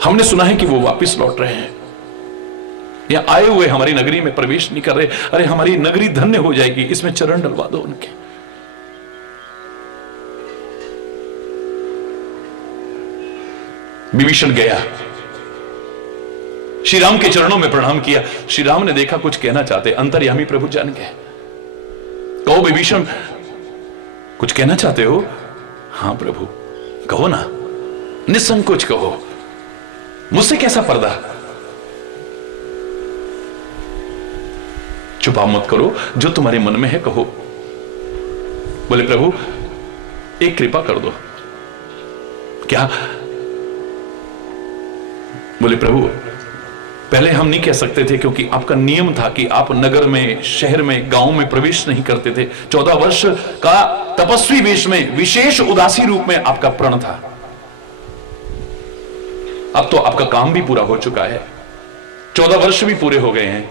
हमने सुना है कि वो वापस लौट रहे हैं, यहां आए हुए हमारी नगरी में प्रवेश नहीं कर रहे। अरे हमारी नगरी धन्य हो जाएगी, इसमें चरण डलवा दो उनके। विभीषण गया, श्री राम के चरणों में प्रणाम किया। श्री राम ने देखा कुछ कहना चाहते, अंतर्यामी प्रभु जान गए। कहो विभीषण कुछ कहना चाहते हो? हां प्रभु कहो ना, निसंकोच कहो, मुझसे कैसा पर्दा, छुपा मत करो, जो तुम्हारे मन में है कहो। बोले प्रभु एक कृपा कर दो। क्या? बोले प्रभु पहले हम नहीं कह सकते थे क्योंकि आपका नियम था कि आप नगर में, शहर में, गांव में प्रवेश नहीं करते थे। 14 वर्ष का तपस्वी वेश में, विशेष उदासी रूप में आपका प्रण था। अब तो आपका काम भी पूरा हो चुका है, 14 वर्ष भी पूरे हो गए हैं।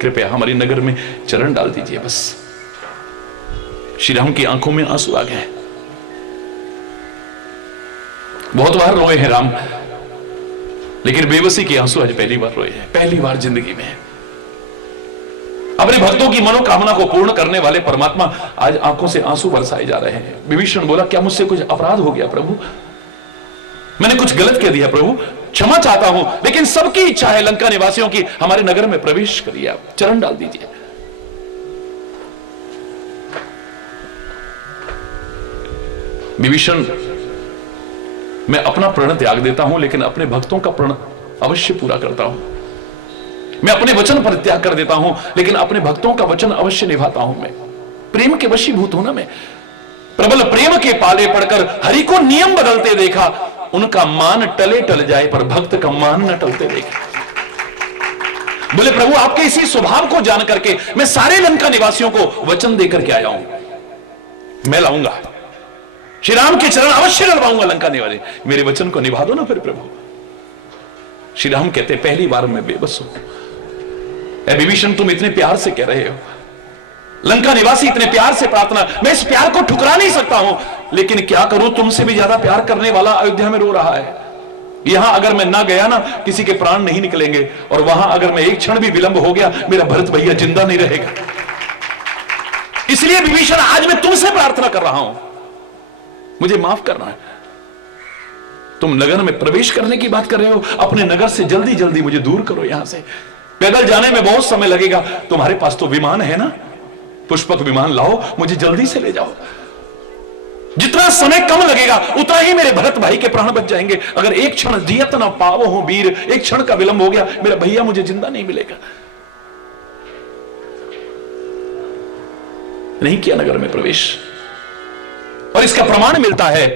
कृपया हमारी नगर में चरण डाल दीजिए बस। श्री राम की आंखों में आंसू आ गए। बहुत बार रोए हैं राम, लेकिन बेबसी के आंसू आज पहली बार रोए हैं, पहली बार जिंदगी में। अपने भक्तों की मनोकामना को पूर्ण करने वाले परमात्मा आज आंखों से आंसू बरसाए जा रहे हैं। विभीषण बोला क्या मुझसे कुछ अपराध हो गया प्रभु? मैंने कुछ गलत कह दिया प्रभु, क्षमा चाहता हूं, लेकिन सबकी इच्छा है लंका निवासियों की, हमारे नगर में प्रवेश करिए, आप चरण डाल दीजिए। विभीषण मैं अपना प्रण त्याग देता हूं, लेकिन अपने भक्तों का प्रण अवश्य पूरा करता हूं। मैं अपने वचन पर त्याग कर देता हूं, लेकिन अपने भक्तों का वचन अवश्य निभाता हूं। मैं प्रेम के वशीभूत हूं ना मैं। प्रबल प्रेम के पाले पड़कर हरि को नियम बदलते देखा, उनका मान टले टल जाए पर भक्त का मान न टलते देखा। बोले प्रभु आपके इसी स्वभाव को जान करके मैं सारे लंका निवासियों को वचन देकर के आया हूं, मैं लाऊंगा श्री राम के चरण अवश्य लड़वाऊंगा लंका निवासी, मेरे वचन को निभा दो ना फिर प्रभु। श्री राम कहते पहली बार मैं बेबस हूं, ऐ विभीषण तुम इतने प्यार से कह रहे हो, लंका निवासी इतने प्यार से प्रार्थना, मैं इस प्यार को ठुकरा नहीं सकता हूं, लेकिन क्या करूं तुमसे भी ज्यादा प्यार करने वाला अयोध्या में रो रहा है। यहां अगर मैं ना गया ना किसी के प्राण नहीं निकलेंगे, और वहां अगर मैं एक क्षण भी विलंब हो गया मेरा भरत भैया जिंदा नहीं रहेगा। इसलिए विभीषण आज मैं तुमसे प्रार्थना कर रहा हूं, मुझे माफ करना है। तुम नगर में प्रवेश करने की बात कर रहे हो, अपने नगर से जल्दी जल्दी मुझे दूर करो यहां से, पैदल जाने में बहुत समय लगेगा, तुम्हारे पास तो विमान है ना, पुष्पक विमान लाओ, मुझे जल्दी से ले जाओ। जितना समय कम लगेगा उतना ही मेरे भरत भाई के प्राण बच जाएंगे। अगर एक क्षण जियत न पावो हो वीर, एक क्षण का विलंब हो गया मेरा भैया मुझे जिंदा नहीं मिलेगा। नहीं किया नगर में प्रवेश, और इसका प्रमाण मिलता है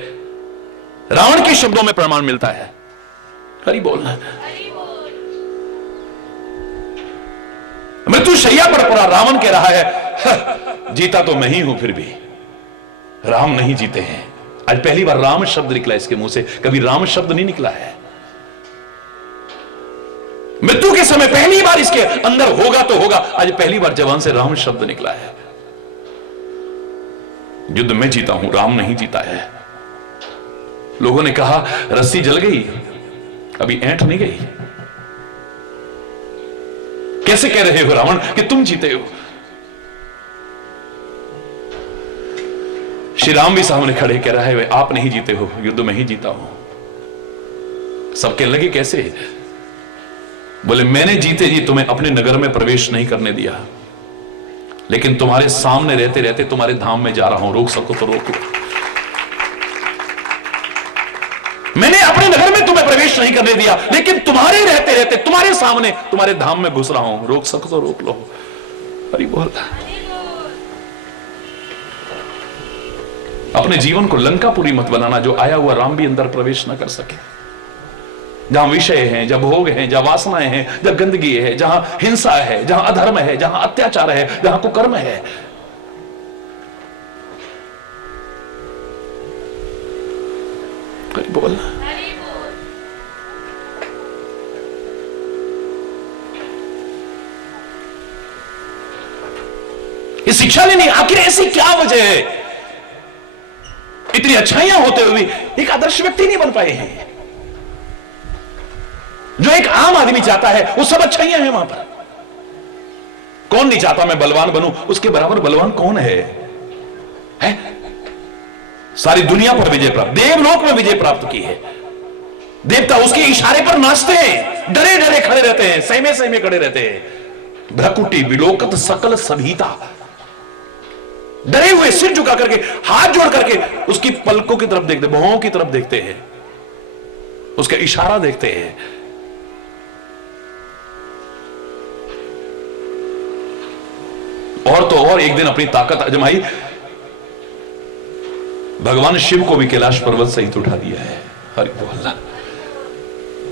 रावण के शब्दों में प्रमाण मिलता है, हरि बोलना, मृत्यु शैया पर पड़ा रावण कह रहा है जीता तो मैं ही हूं, फिर भी राम नहीं जीते हैं। आज पहली बार राम शब्द निकला इसके मुंह से, कभी राम शब्द नहीं निकला है। मृत्यु के समय पहली बार इसके अंदर होगा तो होगा, आज पहली बार जवान से राम शब्द निकला है। युद्ध में जीता हूं, राम नहीं जीता है। लोगों ने कहा रस्सी जल गई, अभी ऐंठ नहीं गई। कैसे कह रहे हो रावण कि तुम जीते हो? श्री राम भी सामने खड़े कह रहा है आप नहीं जीते हो, युद्ध में ही जीता हूं। सब कहने लगे कैसे? बोले मैंने जीते जी तुम्हें अपने नगर में प्रवेश नहीं करने दिया, लेकिन तुम्हारे सामने रहते रहते तुम्हारे धाम में जा रहा हूं, रोक सको तो रोक लो। मैंने अपने नगर में तुम्हें प्रवेश नहीं करने दिया, लेकिन तुम्हारे रहते रहते तुम्हारे सामने तुम्हारे धाम में घुस रहा हूं, रोक सको तो रोक लो। हरि बोल। अपने जीवन को लंकापुरी मत बनाना, जो आया हुआ राम भी अंदर प्रवेश ना कर सके। जहां विषय है, जहां भोग है, जहां वासनाएं हैं, जहां गंदगी है, जहां हिंसा है, जहां अधर्म है, जहां अत्याचार है, जहां कुकर्म है, बोलना। ये शिक्षा लेनी, आखिर ऐसी क्या वजह है? इतनी अच्छाइयां होते हुए एक आदर्श व्यक्ति नहीं बन पाए हैं। जो एक आम आदमी चाहता है वो सब अच्छाइयां हैं वहां पर। कौन नहीं चाहता मैं बलवान बनूं? उसके बराबर बलवान कौन है? सारी दुनिया पर विजय प्राप्त, देवलोक में विजय प्राप्त की है। देवता उसके इशारे पर नाचते हैं, डरे डरे खड़े रहते हैं, सहमे सहमे खड़े रहते हैं। भ्रकुटी विलोकत सकल सभीता, डरे हुए सिर झुका करके हाथ जोड़ करके उसकी पलकों की तरफ देखते, भौहों की तरफ देखते हैं, उसका इशारा देखते हैं। और तो और एक दिन अपनी ताकत आजमाई, भगवान शिव को भी कैलाश पर्वत सहित उठा दिया है। हरि बोल।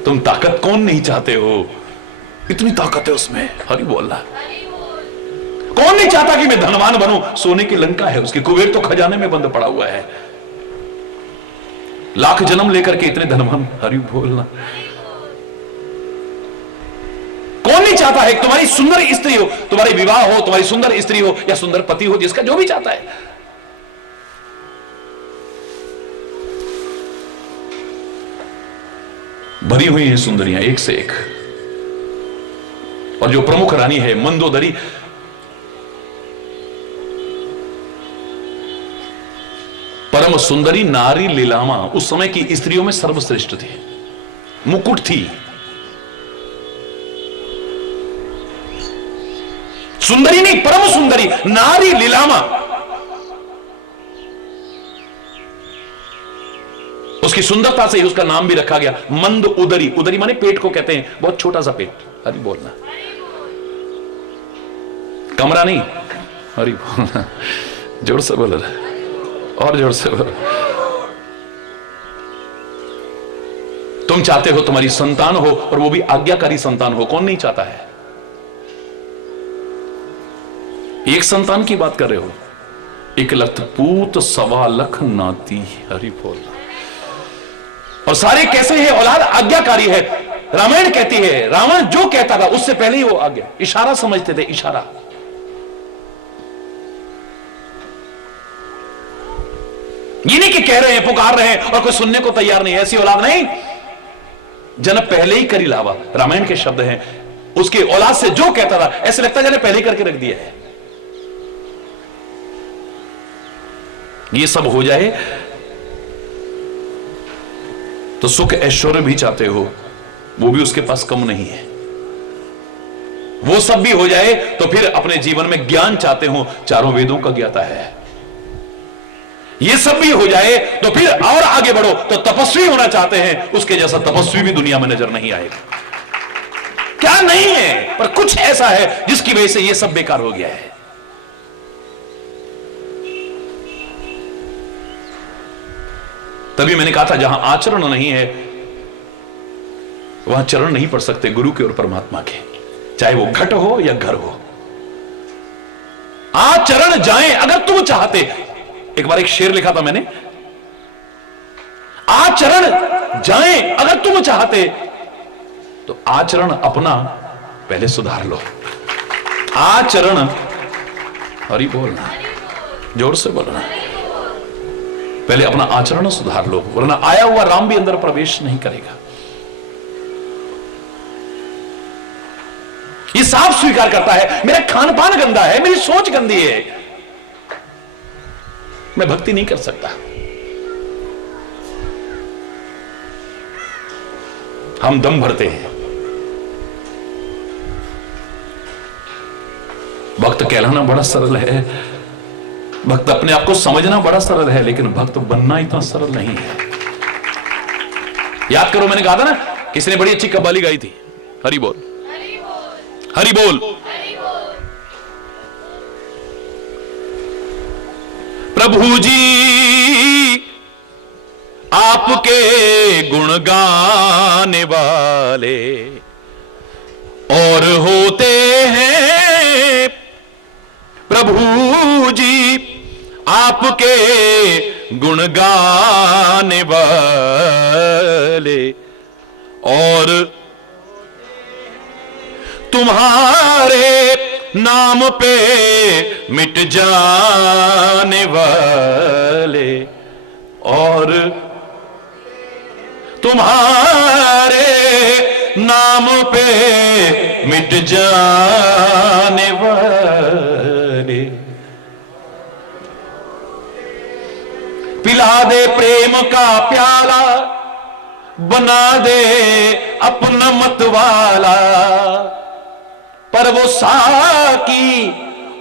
तुम ताकत कौन नहीं चाहते हो? इतनी ताकत है उसमें। हरि बोल। कौन नहीं चाहता कि मैं धनवान बनूं? सोने की लंका है उसकी, कुबेर तो खजाने में बंद पड़ा हुआ है, लाख जन्म लेकर के इतने धनवान। हरि बोलना। कौन नहीं चाहता है तुम्हारी सुंदर स्त्री हो, तुम्हारी विवाह हो, तुम्हारी सुंदर स्त्री हो या सुंदर पति हो, जिसका जो भी चाहता है। भरी हुई हैं सुंदरियां एक से एक, और जो प्रमुख रानी है मंदोदरी, परम सुंदरी नारी लीलामा, उस समय की स्त्रियों में सर्वश्रेष्ठ थी, मुकुट थी, सुंदरी नहीं परम सुंदरी नारी लीलामा। उसकी सुंदरता से ही उसका नाम भी रखा गया मंद उदरी। उदरी माने पेट को कहते हैं, बहुत छोटा सा पेट। हरि बोलना। कमरा नहीं, हरि बोलना, जोर से बोल रहा। और जोर से बोलो। तुम चाहते हो तुम्हारी संतान हो, और वो भी आज्ञाकारी संतान हो। कौन नहीं चाहता है? एक संतान की बात कर रहे हो, एक लख पूत सवा लख नाती। हरि बोल। और सारे कैसे हैं? औलाद आज्ञाकारी है। रामायण कहती है रावण जो कहता था उससे पहले ही वो आज्ञा, इशारा समझते थे, इशारा। ये नहीं कि कह रहे हैं, पुकार रहे हैं और कोई सुनने को तैयार नहीं है। ऐसी औलाद नहीं। जन पहले ही करी लावा, रामायण के शब्द हैं। उसके औलाद से जो कहता था ऐसे लगता है जन पहले ही करके रख दिया है। ये सब हो जाए तो सुख ऐश्वर्य भी चाहते हो, वो भी उसके पास कम नहीं है। वो सब भी हो जाए तो फिर अपने जीवन में ज्ञान चाहते हो, चारों वेदों का ज्ञाता है। ये सब भी हो जाए तो फिर और आगे बढ़ो तो तपस्वी होना चाहते हैं, उसके जैसा तपस्वी भी दुनिया में नजर नहीं आएगा। क्या नहीं है, पर कुछ ऐसा है जिसकी वजह से ये सब बेकार हो गया है। तभी मैंने कहा था जहां आचरण नहीं है वहां चरण नहीं पड़ सकते गुरु के और परमात्मा के, चाहे वो घट हो या घर हो। आचरण जाए अगर तुम चाहते। एक बार एक शेर लिखा था मैंने, आचरण जाए अगर तुम चाहते तो आचरण अपना पहले सुधार लो। आचरण, हरि बोलना, जोर से बोलना, पहले अपना आचरण सुधार लो, वरना आया हुआ राम भी अंदर प्रवेश नहीं करेगा। ये साफ स्वीकार करता है मेरा खान पान गंदा है, मेरी सोच गंदी है, मैं भक्ति नहीं कर सकता। हम दम भरते हैं। भक्त कहलाना बड़ा सरल है, भक्त अपने आप को समझना बड़ा सरल है, लेकिन भक्त बनना इतना सरल नहीं है। याद करो मैंने कहा था ना, किसी ने बड़ी अच्छी कव्वाली गाई थी, हरि बोल हरि बोल। प्रभु जी आपके गुण गाने वाले और होते हैं, प्रभु जी आपके गुण गाने वाले और तुम्हारे नाम पे मिट जाने वाले और तुम्हारे नाम पे मिट जाने वाले। पिला दे प्रेम का प्याला, बना दे अपना मतवाला, पर वो साकी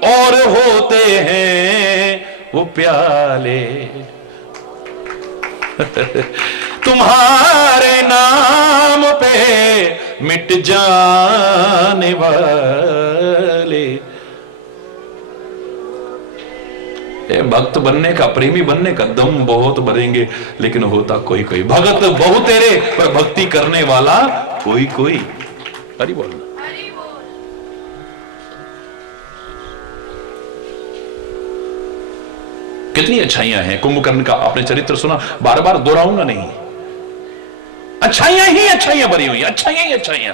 और होते हैं वो प्याले। तुम्हारे नाम पे मिट जाने वाले। भक्त बनने का, प्रेमी बनने का दम बहुत भरेंगे, लेकिन होता कोई कोई। भगत बहुत तेरे पर भक्ति करने वाला कोई कोई। हरि बोल। कितनी अच्छाइयां हैं कुंभकर्ण का आपने चरित्र सुना, बार बार दोहराऊंगा नहीं। अच्छाइयां ही अच्छाइयां भरी हुई, अच्छाइयां ही अच्छाइयां।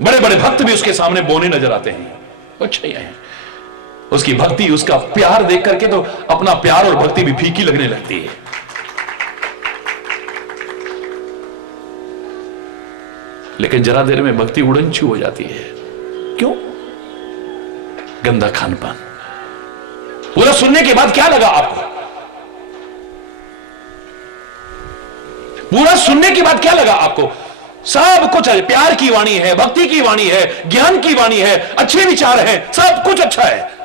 बड़े बड़े भक्त भी उसके सामने बोने नजर आते हैं, अच्छाइयां हैं। उसकी भक्ति, उसका प्यार देख करके तो अपना प्यार और भक्ति भी फीकी लगने लगती है। लेकिन जरा देर में भक्ति उड़नछू हो जाती है। क्यों? गंदा खान पान। पूरा सुनने के बाद क्या लगा आपको? पूरा सुनने के बाद क्या लगा आपको? सब कुछ है, प्यार की वाणी है, भक्ति की वाणी है, ज्ञान की वाणी है, अच्छे विचार हैं, सब कुछ अच्छा है।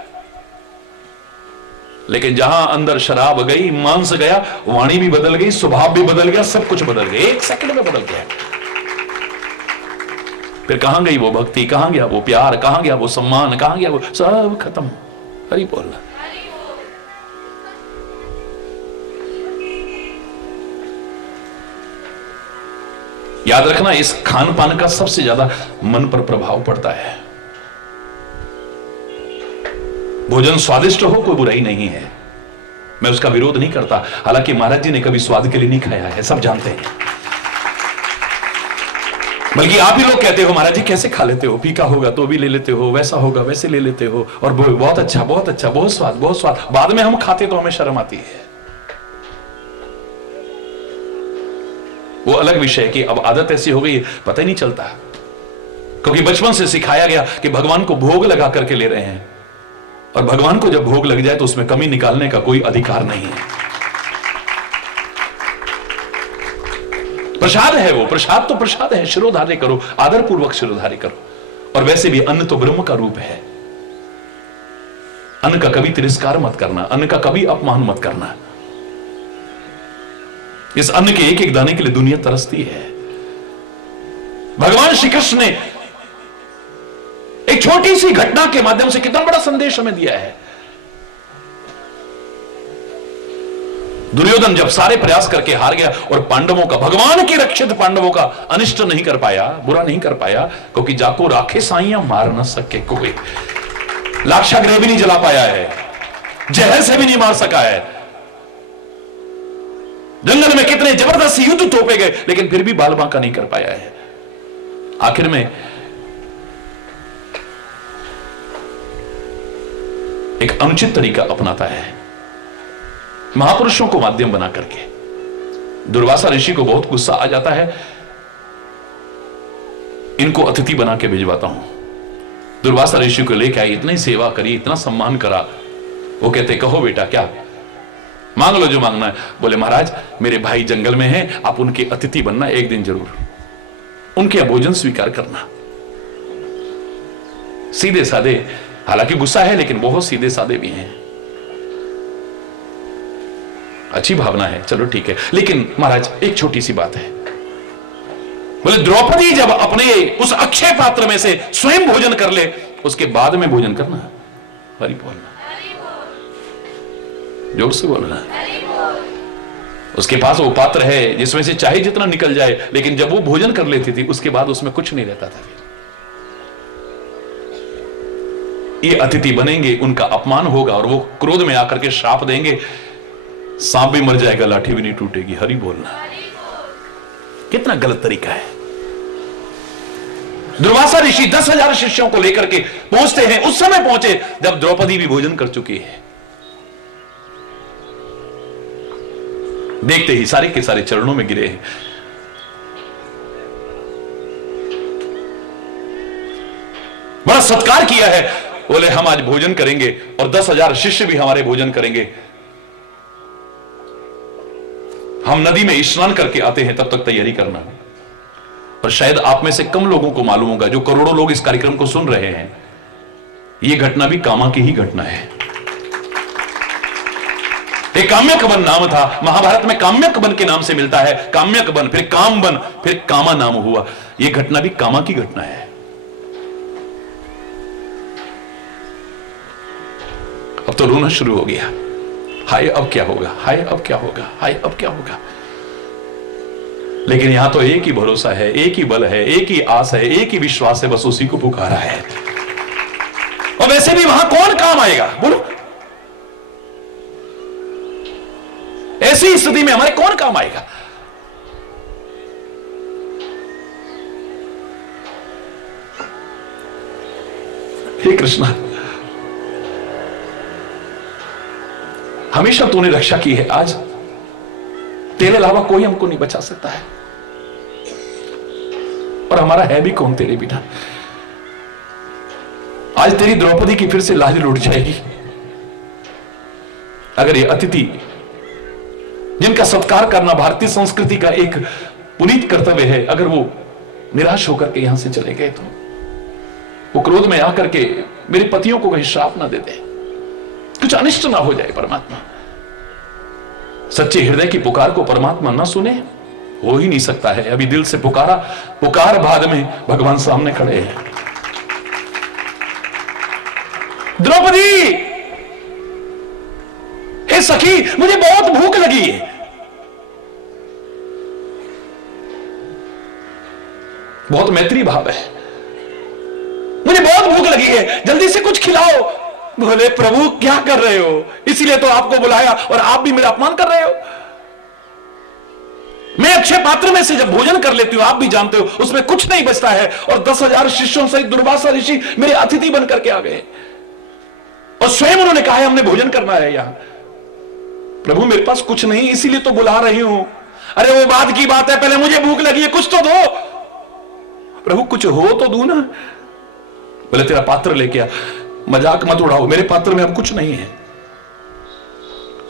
लेकिन जहां अंदर शराब गई, मांस गया, वाणी भी बदल गई, स्वभाव भी बदल गया, सब कुछ बदल गया, एक सेकंड में बदल गया। फिर कहां गई वो भक्ति, कहां गया वो प्यार, कहां गया वो सम्मान, कहां गया वो, सब खत्म। हरि बोल। याद रखना, इस खान पान का सबसे ज्यादा मन पर प्रभाव पड़ता है। भोजन स्वादिष्ट हो कोई बुराई नहीं है, मैं उसका विरोध नहीं करता। हालांकि महाराज जी ने कभी स्वाद के लिए नहीं खाया है, सब जानते हैं। बल्कि आप ही लोग कहते हो महाराज जी कैसे खा लेते हो, फीका होगा तो भी ले लेते हो, वैसा होगा वैसे ले लेते हो, और बहुत अच्छा बहुत अच्छा, बहुत स्वाद बहुत स्वाद। बाद में हम खाते तो हमें शर्म आती है। वो अलग विषय है कि अब आदत ऐसी हो गई है पता ही नहीं चलता, क्योंकि बचपन से सिखाया गया कि भगवान को भोग लगा करके ले रहे हैं, और भगवान को जब भोग लग जाए तो उसमें कमी निकालने का कोई अधिकार नहीं है। प्रसाद है वो, प्रसाद तो प्रसाद है, शिरोधार्य करो, आदर पूर्वक शिरोधार्य करो। और वैसे भी अन्न तो ब्रह्म का रूप है, अन्न का कभी तिरस्कार मत करना, अन्न का कभी अपमान मत करना। इस अन्न के एक एक दाने के लिए दुनिया तरसती है। भगवान श्री कृष्ण ने एक छोटी सी घटना के माध्यम से कितना बड़ा संदेश हमें दिया है। दुर्योधन जब सारे प्रयास करके हार गया और पांडवों का, भगवान की रक्षित पांडवों का अनिष्ट नहीं कर पाया, बुरा नहीं कर पाया, क्योंकि जाको राखे साइया मार न सके कोई, लाक्षागृह भी नहीं जला पाया है, जहर से भी नहीं मार सका है, जंगल में कितने जबरदस्त युद्ध तोपे गए, लेकिन फिर भी बाल बांका नहीं कर पाया है। आखिर में एक अनुचित तरीका अपनाता है, महापुरुषों को माध्यम बना करके। दुर्वासा ऋषि को बहुत गुस्सा आ जाता है, इनको अतिथि बना के भिजवाता हूं। दुर्वासा ऋषि को लेकर आई, इतनी सेवा करी, इतना सम्मान करा। वो कहते कहो बेटा क्या मांग लो जो मांगना है। बोले महाराज मेरे भाई जंगल में हैं, आप उनके अतिथि बनना एक दिन जरूर, उनके भोजन स्वीकार करना। सीधे साधे, हालांकि गुस्सा है लेकिन बहुत सीधे साधे भी हैं, अच्छी भावना है, चलो ठीक है। लेकिन महाराज एक छोटी सी बात है, बोले द्रौपदी जब अपने उस अक्षय पात्र में से स्वयं भोजन कर ले, उसके बाद में भोजन करना। हरि बोलना, जोर से बोलना। उसके पास वो पात्र है जिसमें से चाहे जितना निकल जाए, लेकिन जब वो भोजन कर लेती थी उसके बाद उसमें कुछ नहीं रहता था। ये अतिथि बनेंगे, उनका अपमान होगा और वो क्रोध में आकर के श्राप देंगे, सांप भी मर जाएगा लाठी भी नहीं टूटेगी। हरि बोलना, कितना गलत तरीका है। दुर्वासा ऋषि 10,000 शिष्यों को लेकर के पहुंचते हैं, उस समय पहुंचे जब द्रौपदी भी भोजन कर चुकी है। देखते ही सारे के सारे चरणों में गिरे हैं। बड़ा सत्कार किया है, बोले हम आज भोजन करेंगे और 10,000 शिष्य भी हमारे भोजन करेंगे। हम नदी में स्नान करके आते हैं, तब तक तैयारी करना। और शायद आप में से कम लोगों को मालूम होगा, जो करोड़ों लोग इस कार्यक्रम को सुन रहे हैं, यह घटना भी कामा की ही घटना है। एक काम्यक वन नाम था, महाभारत में काम्यक वन के नाम से मिलता है। काम्यक वन, फिर काम वन, फिर कामा नाम हुआ। यह घटना भी कामा की घटना है। अब तो रोना शुरू हो गया, हाय अब क्या होगा, हाय अब क्या होगा, हाय अब क्या होगा। लेकिन यहां तो एक ही भरोसा है, एक ही बल है, एक ही आस है, एक ही विश्वास है, बस उसी को पुकारा है। और वैसे भी वहां कौन काम आएगा बोलो, ऐसी स्थिति में हमारे कौन काम आएगा। हे कृष्णा, हमेशा तूने रक्षा की है, आज तेरे अलावा कोई हमको नहीं बचा सकता है, और हमारा है भी कौन तेरे बिना। आज तेरी द्रौपदी की फिर से लाज लुट जाएगी अगर ये अतिथि, जिनका सत्कार करना भारतीय संस्कृति का एक पुनीत कर्तव्य है, अगर वो निराश होकर के यहां से चले गए तो वो क्रोध में आकर के मेरे पतियों को कहीं श्राप ना दे दे, कुछ अनिष्ट ना हो जाए। परमात्मा सच्चे हृदय की पुकार को परमात्मा ना सुने, हो ही नहीं सकता है। अभी दिल से पुकारा, पुकार बाद में भगवान सामने खड़े हैं। द्रौपदी, हे सखी, मुझे बहुत भूख लगी है, बहुत मैत्री भाव है। मुझे बहुत भूख लगी है, जल्दी से कुछ खिलाओ। बोले प्रभु क्या कर रहे हो, इसीलिए तो आपको बुलाया और आप भी मेरा अपमान कर रहे हो। मैं अक्षय पात्र में से जब भोजन कर लेती हूं, आप भी जानते हो, उसमें कुछ नहीं बचता है। और 10,000 शिष्यों सहित दुर्वासा ऋषि मेरे अतिथि बन करके आ गए और स्वयं उन्होंने कहा है हमने भोजन करना है यहां। प्रभु मेरे पास कुछ नहीं, इसीलिए तो बुला रही हूं। अरे वो बाद की बात है, पहले मुझे भूख लगी है, कुछ तो दो। प्रभु कुछ हो तो दू ना। बोले तेरा पात्र लेके आ। मजाक मत उड़ाओ, मेरे पात्र में अब कुछ नहीं है।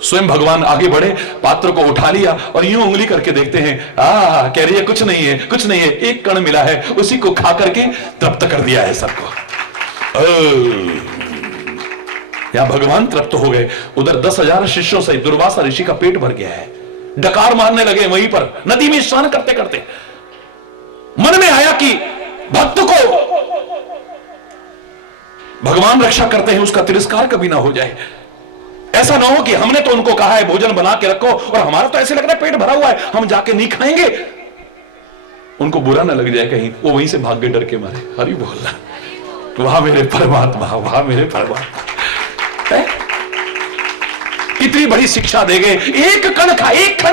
स्वयं भगवान आगे बढ़े, पात्र को उठा लिया और यूं उंगली करके देखते हैं, कह रही है कुछ नहीं है, कुछ नहीं है। एक कण मिला है, उसी को खा करके तृप्त कर दिया है सबको। यहां भगवान तृप्त हो गए, उधर 10,000 शिष्यों से दुर्वासा ऋषि का पेट भर गया है। डकार मारने लगे वहीं पर नदी में स्नान करते करते। मन में आया कि भक्त को भगवान रक्षा करते हैं, उसका तिरस्कार कभी ना हो जाए। ऐसा ना हो कि हमने तो उनको कहा है भोजन बना के रखो और हमारा तो ऐसे लग रहा है पेट भरा हुआ है, हम जाके नहीं खाएंगे। उनको बुरा ना लग जाए कहीं, वो वहीं से भाग गए डर के मारे। हरि बोलना, वाह मेरे परमात्मा, वाह मेरे परमात्मा। कितनी बड़ी शिक्षा दे गए। एक कण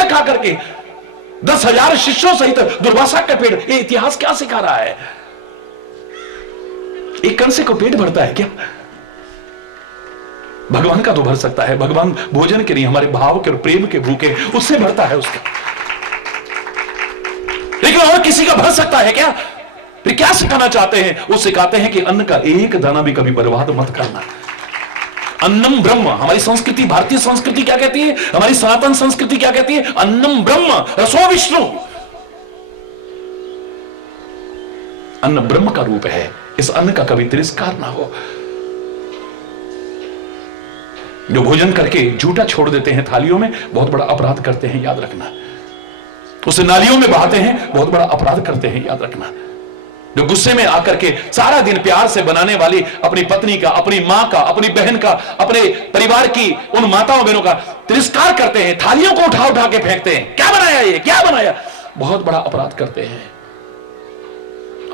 खा करके 10,000 शिष्यों सहित दुर्वासा का पेट। ये इतिहास क्या सिखा रहा है? एक कण से को पेट भरता है क्या? भगवान का तो भर सकता है। भगवान भोजन के नहीं, हमारे भाव के और प्रेम के भूखे, उससे भरता है उसका। लेकिन और किसी का भर सकता है क्या? फिर क्या सिखाना चाहते हैं? वो सिखाते हैं कि अन्न का एक दाना भी कभी बर्बाद मत करना। अन्नम ब्रह्म, हमारी संस्कृति, भारतीय संस्कृति क्या कहती है, हमारी सनातन संस्कृति क्या कहती है? अन्नम ब्रह्म रसो विष्णु। अन्न ब्रह्म का रूप है, इस अन्न का कभी तिरस्कार ना हो। जो भोजन करके झूठा छोड़ देते हैं थालियों में, बहुत बड़ा अपराध करते हैं, याद रखना। उसे नालियों में बहाते हैं, बहुत बड़ा अपराध करते हैं, याद रखना। जो गुस्से में आकर के सारा दिन प्यार से बनाने वाली अपनी पत्नी का, अपनी मां का, अपनी बहन का, अपने परिवार की उन माताओं बहनों का तिरस्कार करते हैं, थालियों को उठा उठा के फेंकते हैं, क्या बनाया ये, क्या बनाया, बहुत बड़ा अपराध करते हैं।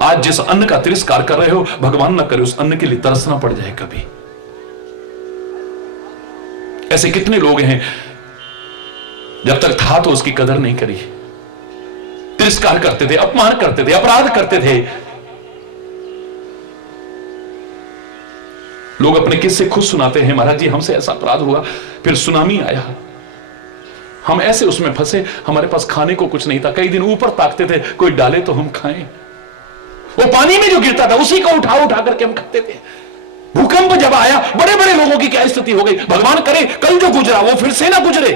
आज जिस अन्न का तिरस्कार कर रहे हो, भगवान न करे उस अन्न के लिए तरसना पड़ जाए कभी। ऐसे कितने लोग हैं जब तक था तो उसकी कदर नहीं करी, तिरस्कार करते थे, अपमान करते थे, अपराध करते थे। लोग अपने किस्से खुद सुनाते हैं, महाराज जी हमसे ऐसा अपराध हुआ, फिर सुनामी आया, हम ऐसे उसमें फंसे, हमारे पास खाने को कुछ नहीं था, कई दिन ऊपर ताकते थे कोई डाले तो हम खाएं, वो पानी में जो गिरता था उसी को उठा उठा करके हम खाते थे। भूकंप जब आया, बड़े बड़े लोगों की क्या स्थिति हो गई। भगवान करे कल जो गुजरा वो फिर से ना गुजरे,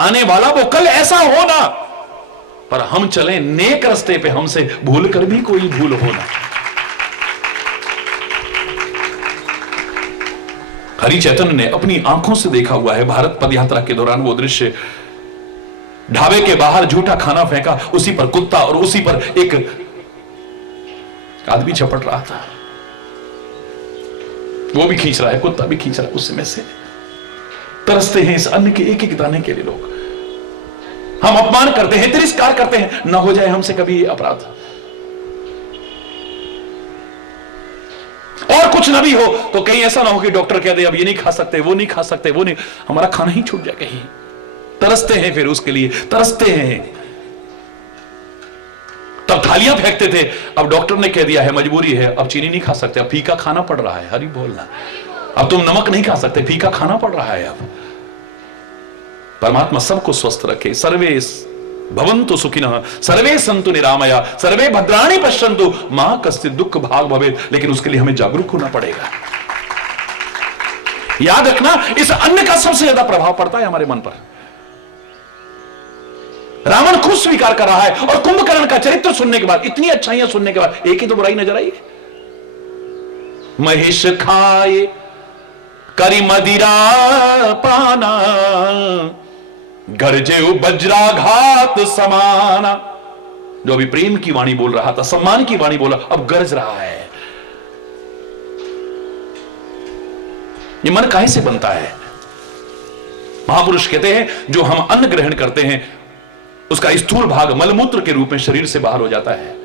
आने वाला वो कल ऐसा हो ना, पर हम चले नेक रास्ते पे, हमसे भूल कर भी कोई भूल हो ना। हरि चैतन्य ने अपनी आंखों से देखा हुआ है भारत पदयात्रा के दौरान वो दृश्य। ढाबे के बाहर झूठा खाना फेंका, उसी पर कुत्ता और उसी पर एक आदमी झपट रहा था, वो भी खींच रहा है, कुत्ता भी खींच रहा है, उसमें से तरसते हैं इस अन्न के एक एक दाने के लिए लोग। हम अपमान करते हैं, तिरस्कार करते हैं, ना हो जाए हमसे कभी ये अपराध। और कुछ ना भी हो तो कहीं ऐसा ना हो कि डॉक्टर कह दे अब ये नहीं खा सकते, वो नहीं खा सकते, वो नहीं, हमारा खाना ही छूट जाए कहीं। तरसते हैं, फिर उसके लिए तरसते हैं। तब थालियां फेंकते थे, अब डॉक्टर ने कह दिया है मजबूरी है, अब चीनी नहीं खा सकते, अब फीका खाना पड़ रहा है। हरि बोलना, अब तुम नमक नहीं खा सकते, फीका खाना पड़ रहा है। अब परमात्मा सबको स्वस्थ रखे। सर्वे भवन्तु सुखिनः, सर्वे सन्तु निरामया, सर्वे भद्राणि पश्यन्तु, मां कश्चित् दुःख भाग भवेत्। लेकिन उसके लिए हमें जागरूक होना पड़ेगा। याद रखना, इस अन्न का सबसे ज्यादा प्रभाव पड़ता है हमारे मन पर। रावण खुद स्वीकार कर रहा है, और कुंभकर्ण का चरित्र सुनने के बाद, इतनी अच्छाइयां सुनने के बाद, एक ही तो बुराई नजर आई। महेश खाए करी मदिरा पाना, गरजे वज्राघात समाना। जो अभी प्रेम की वाणी बोल रहा था, सम्मान की वाणी बोला, अब गरज रहा है। ये मन काहे से बनता है? महापुरुष कहते हैं जो हम अन्न ग्रहण करते हैं उसका स्थूल भाग मलमूत्र के रूप में शरीर से बाहर हो जाता है।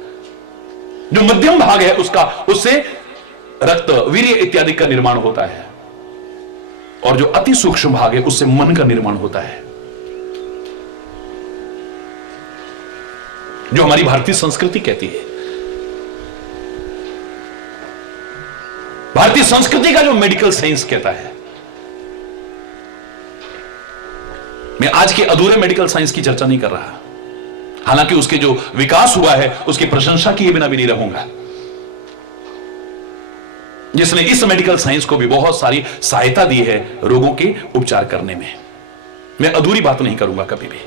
जो मध्यम भाग है उसका, उससे रक्त, वीर्य इत्यादि का निर्माण होता है, और जो अति सूक्ष्म भाग है उससे मन का निर्माण होता है। जो हमारी भारतीय संस्कृति कहती है, भारतीय संस्कृति का जो मेडिकल साइंस कहता है। मैं आज के अधूरे मेडिकल साइंस की चर्चा नहीं कर रहा, हालांकि उसके जो विकास हुआ है उसकी प्रशंसा किए बिना भी नहीं रहूंगा, जिसने इस मेडिकल साइंस को भी बहुत सारी सहायता दी है रोगों के उपचार करने में। मैं अधूरी बात नहीं करूंगा कभी भी,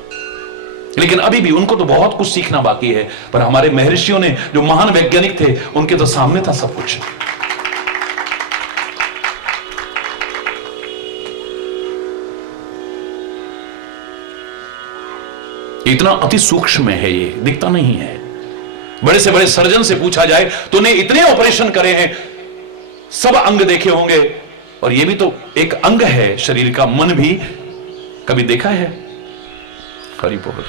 लेकिन अभी भी उनको तो बहुत कुछ सीखना बाकी है। पर हमारे महर्षियों ने, जो महान वैज्ञानिक थे, उनके तो सामने था सब कुछ। इतना अति सूक्ष्म है, ये दिखता नहीं है। बड़े से बड़े सर्जन से पूछा जाए तो उन्हें इतने ऑपरेशन करे हैं, सब अंग देखे होंगे, और ये भी तो एक अंग है शरीर का। मन भी कभी देखा है? हरि बोल।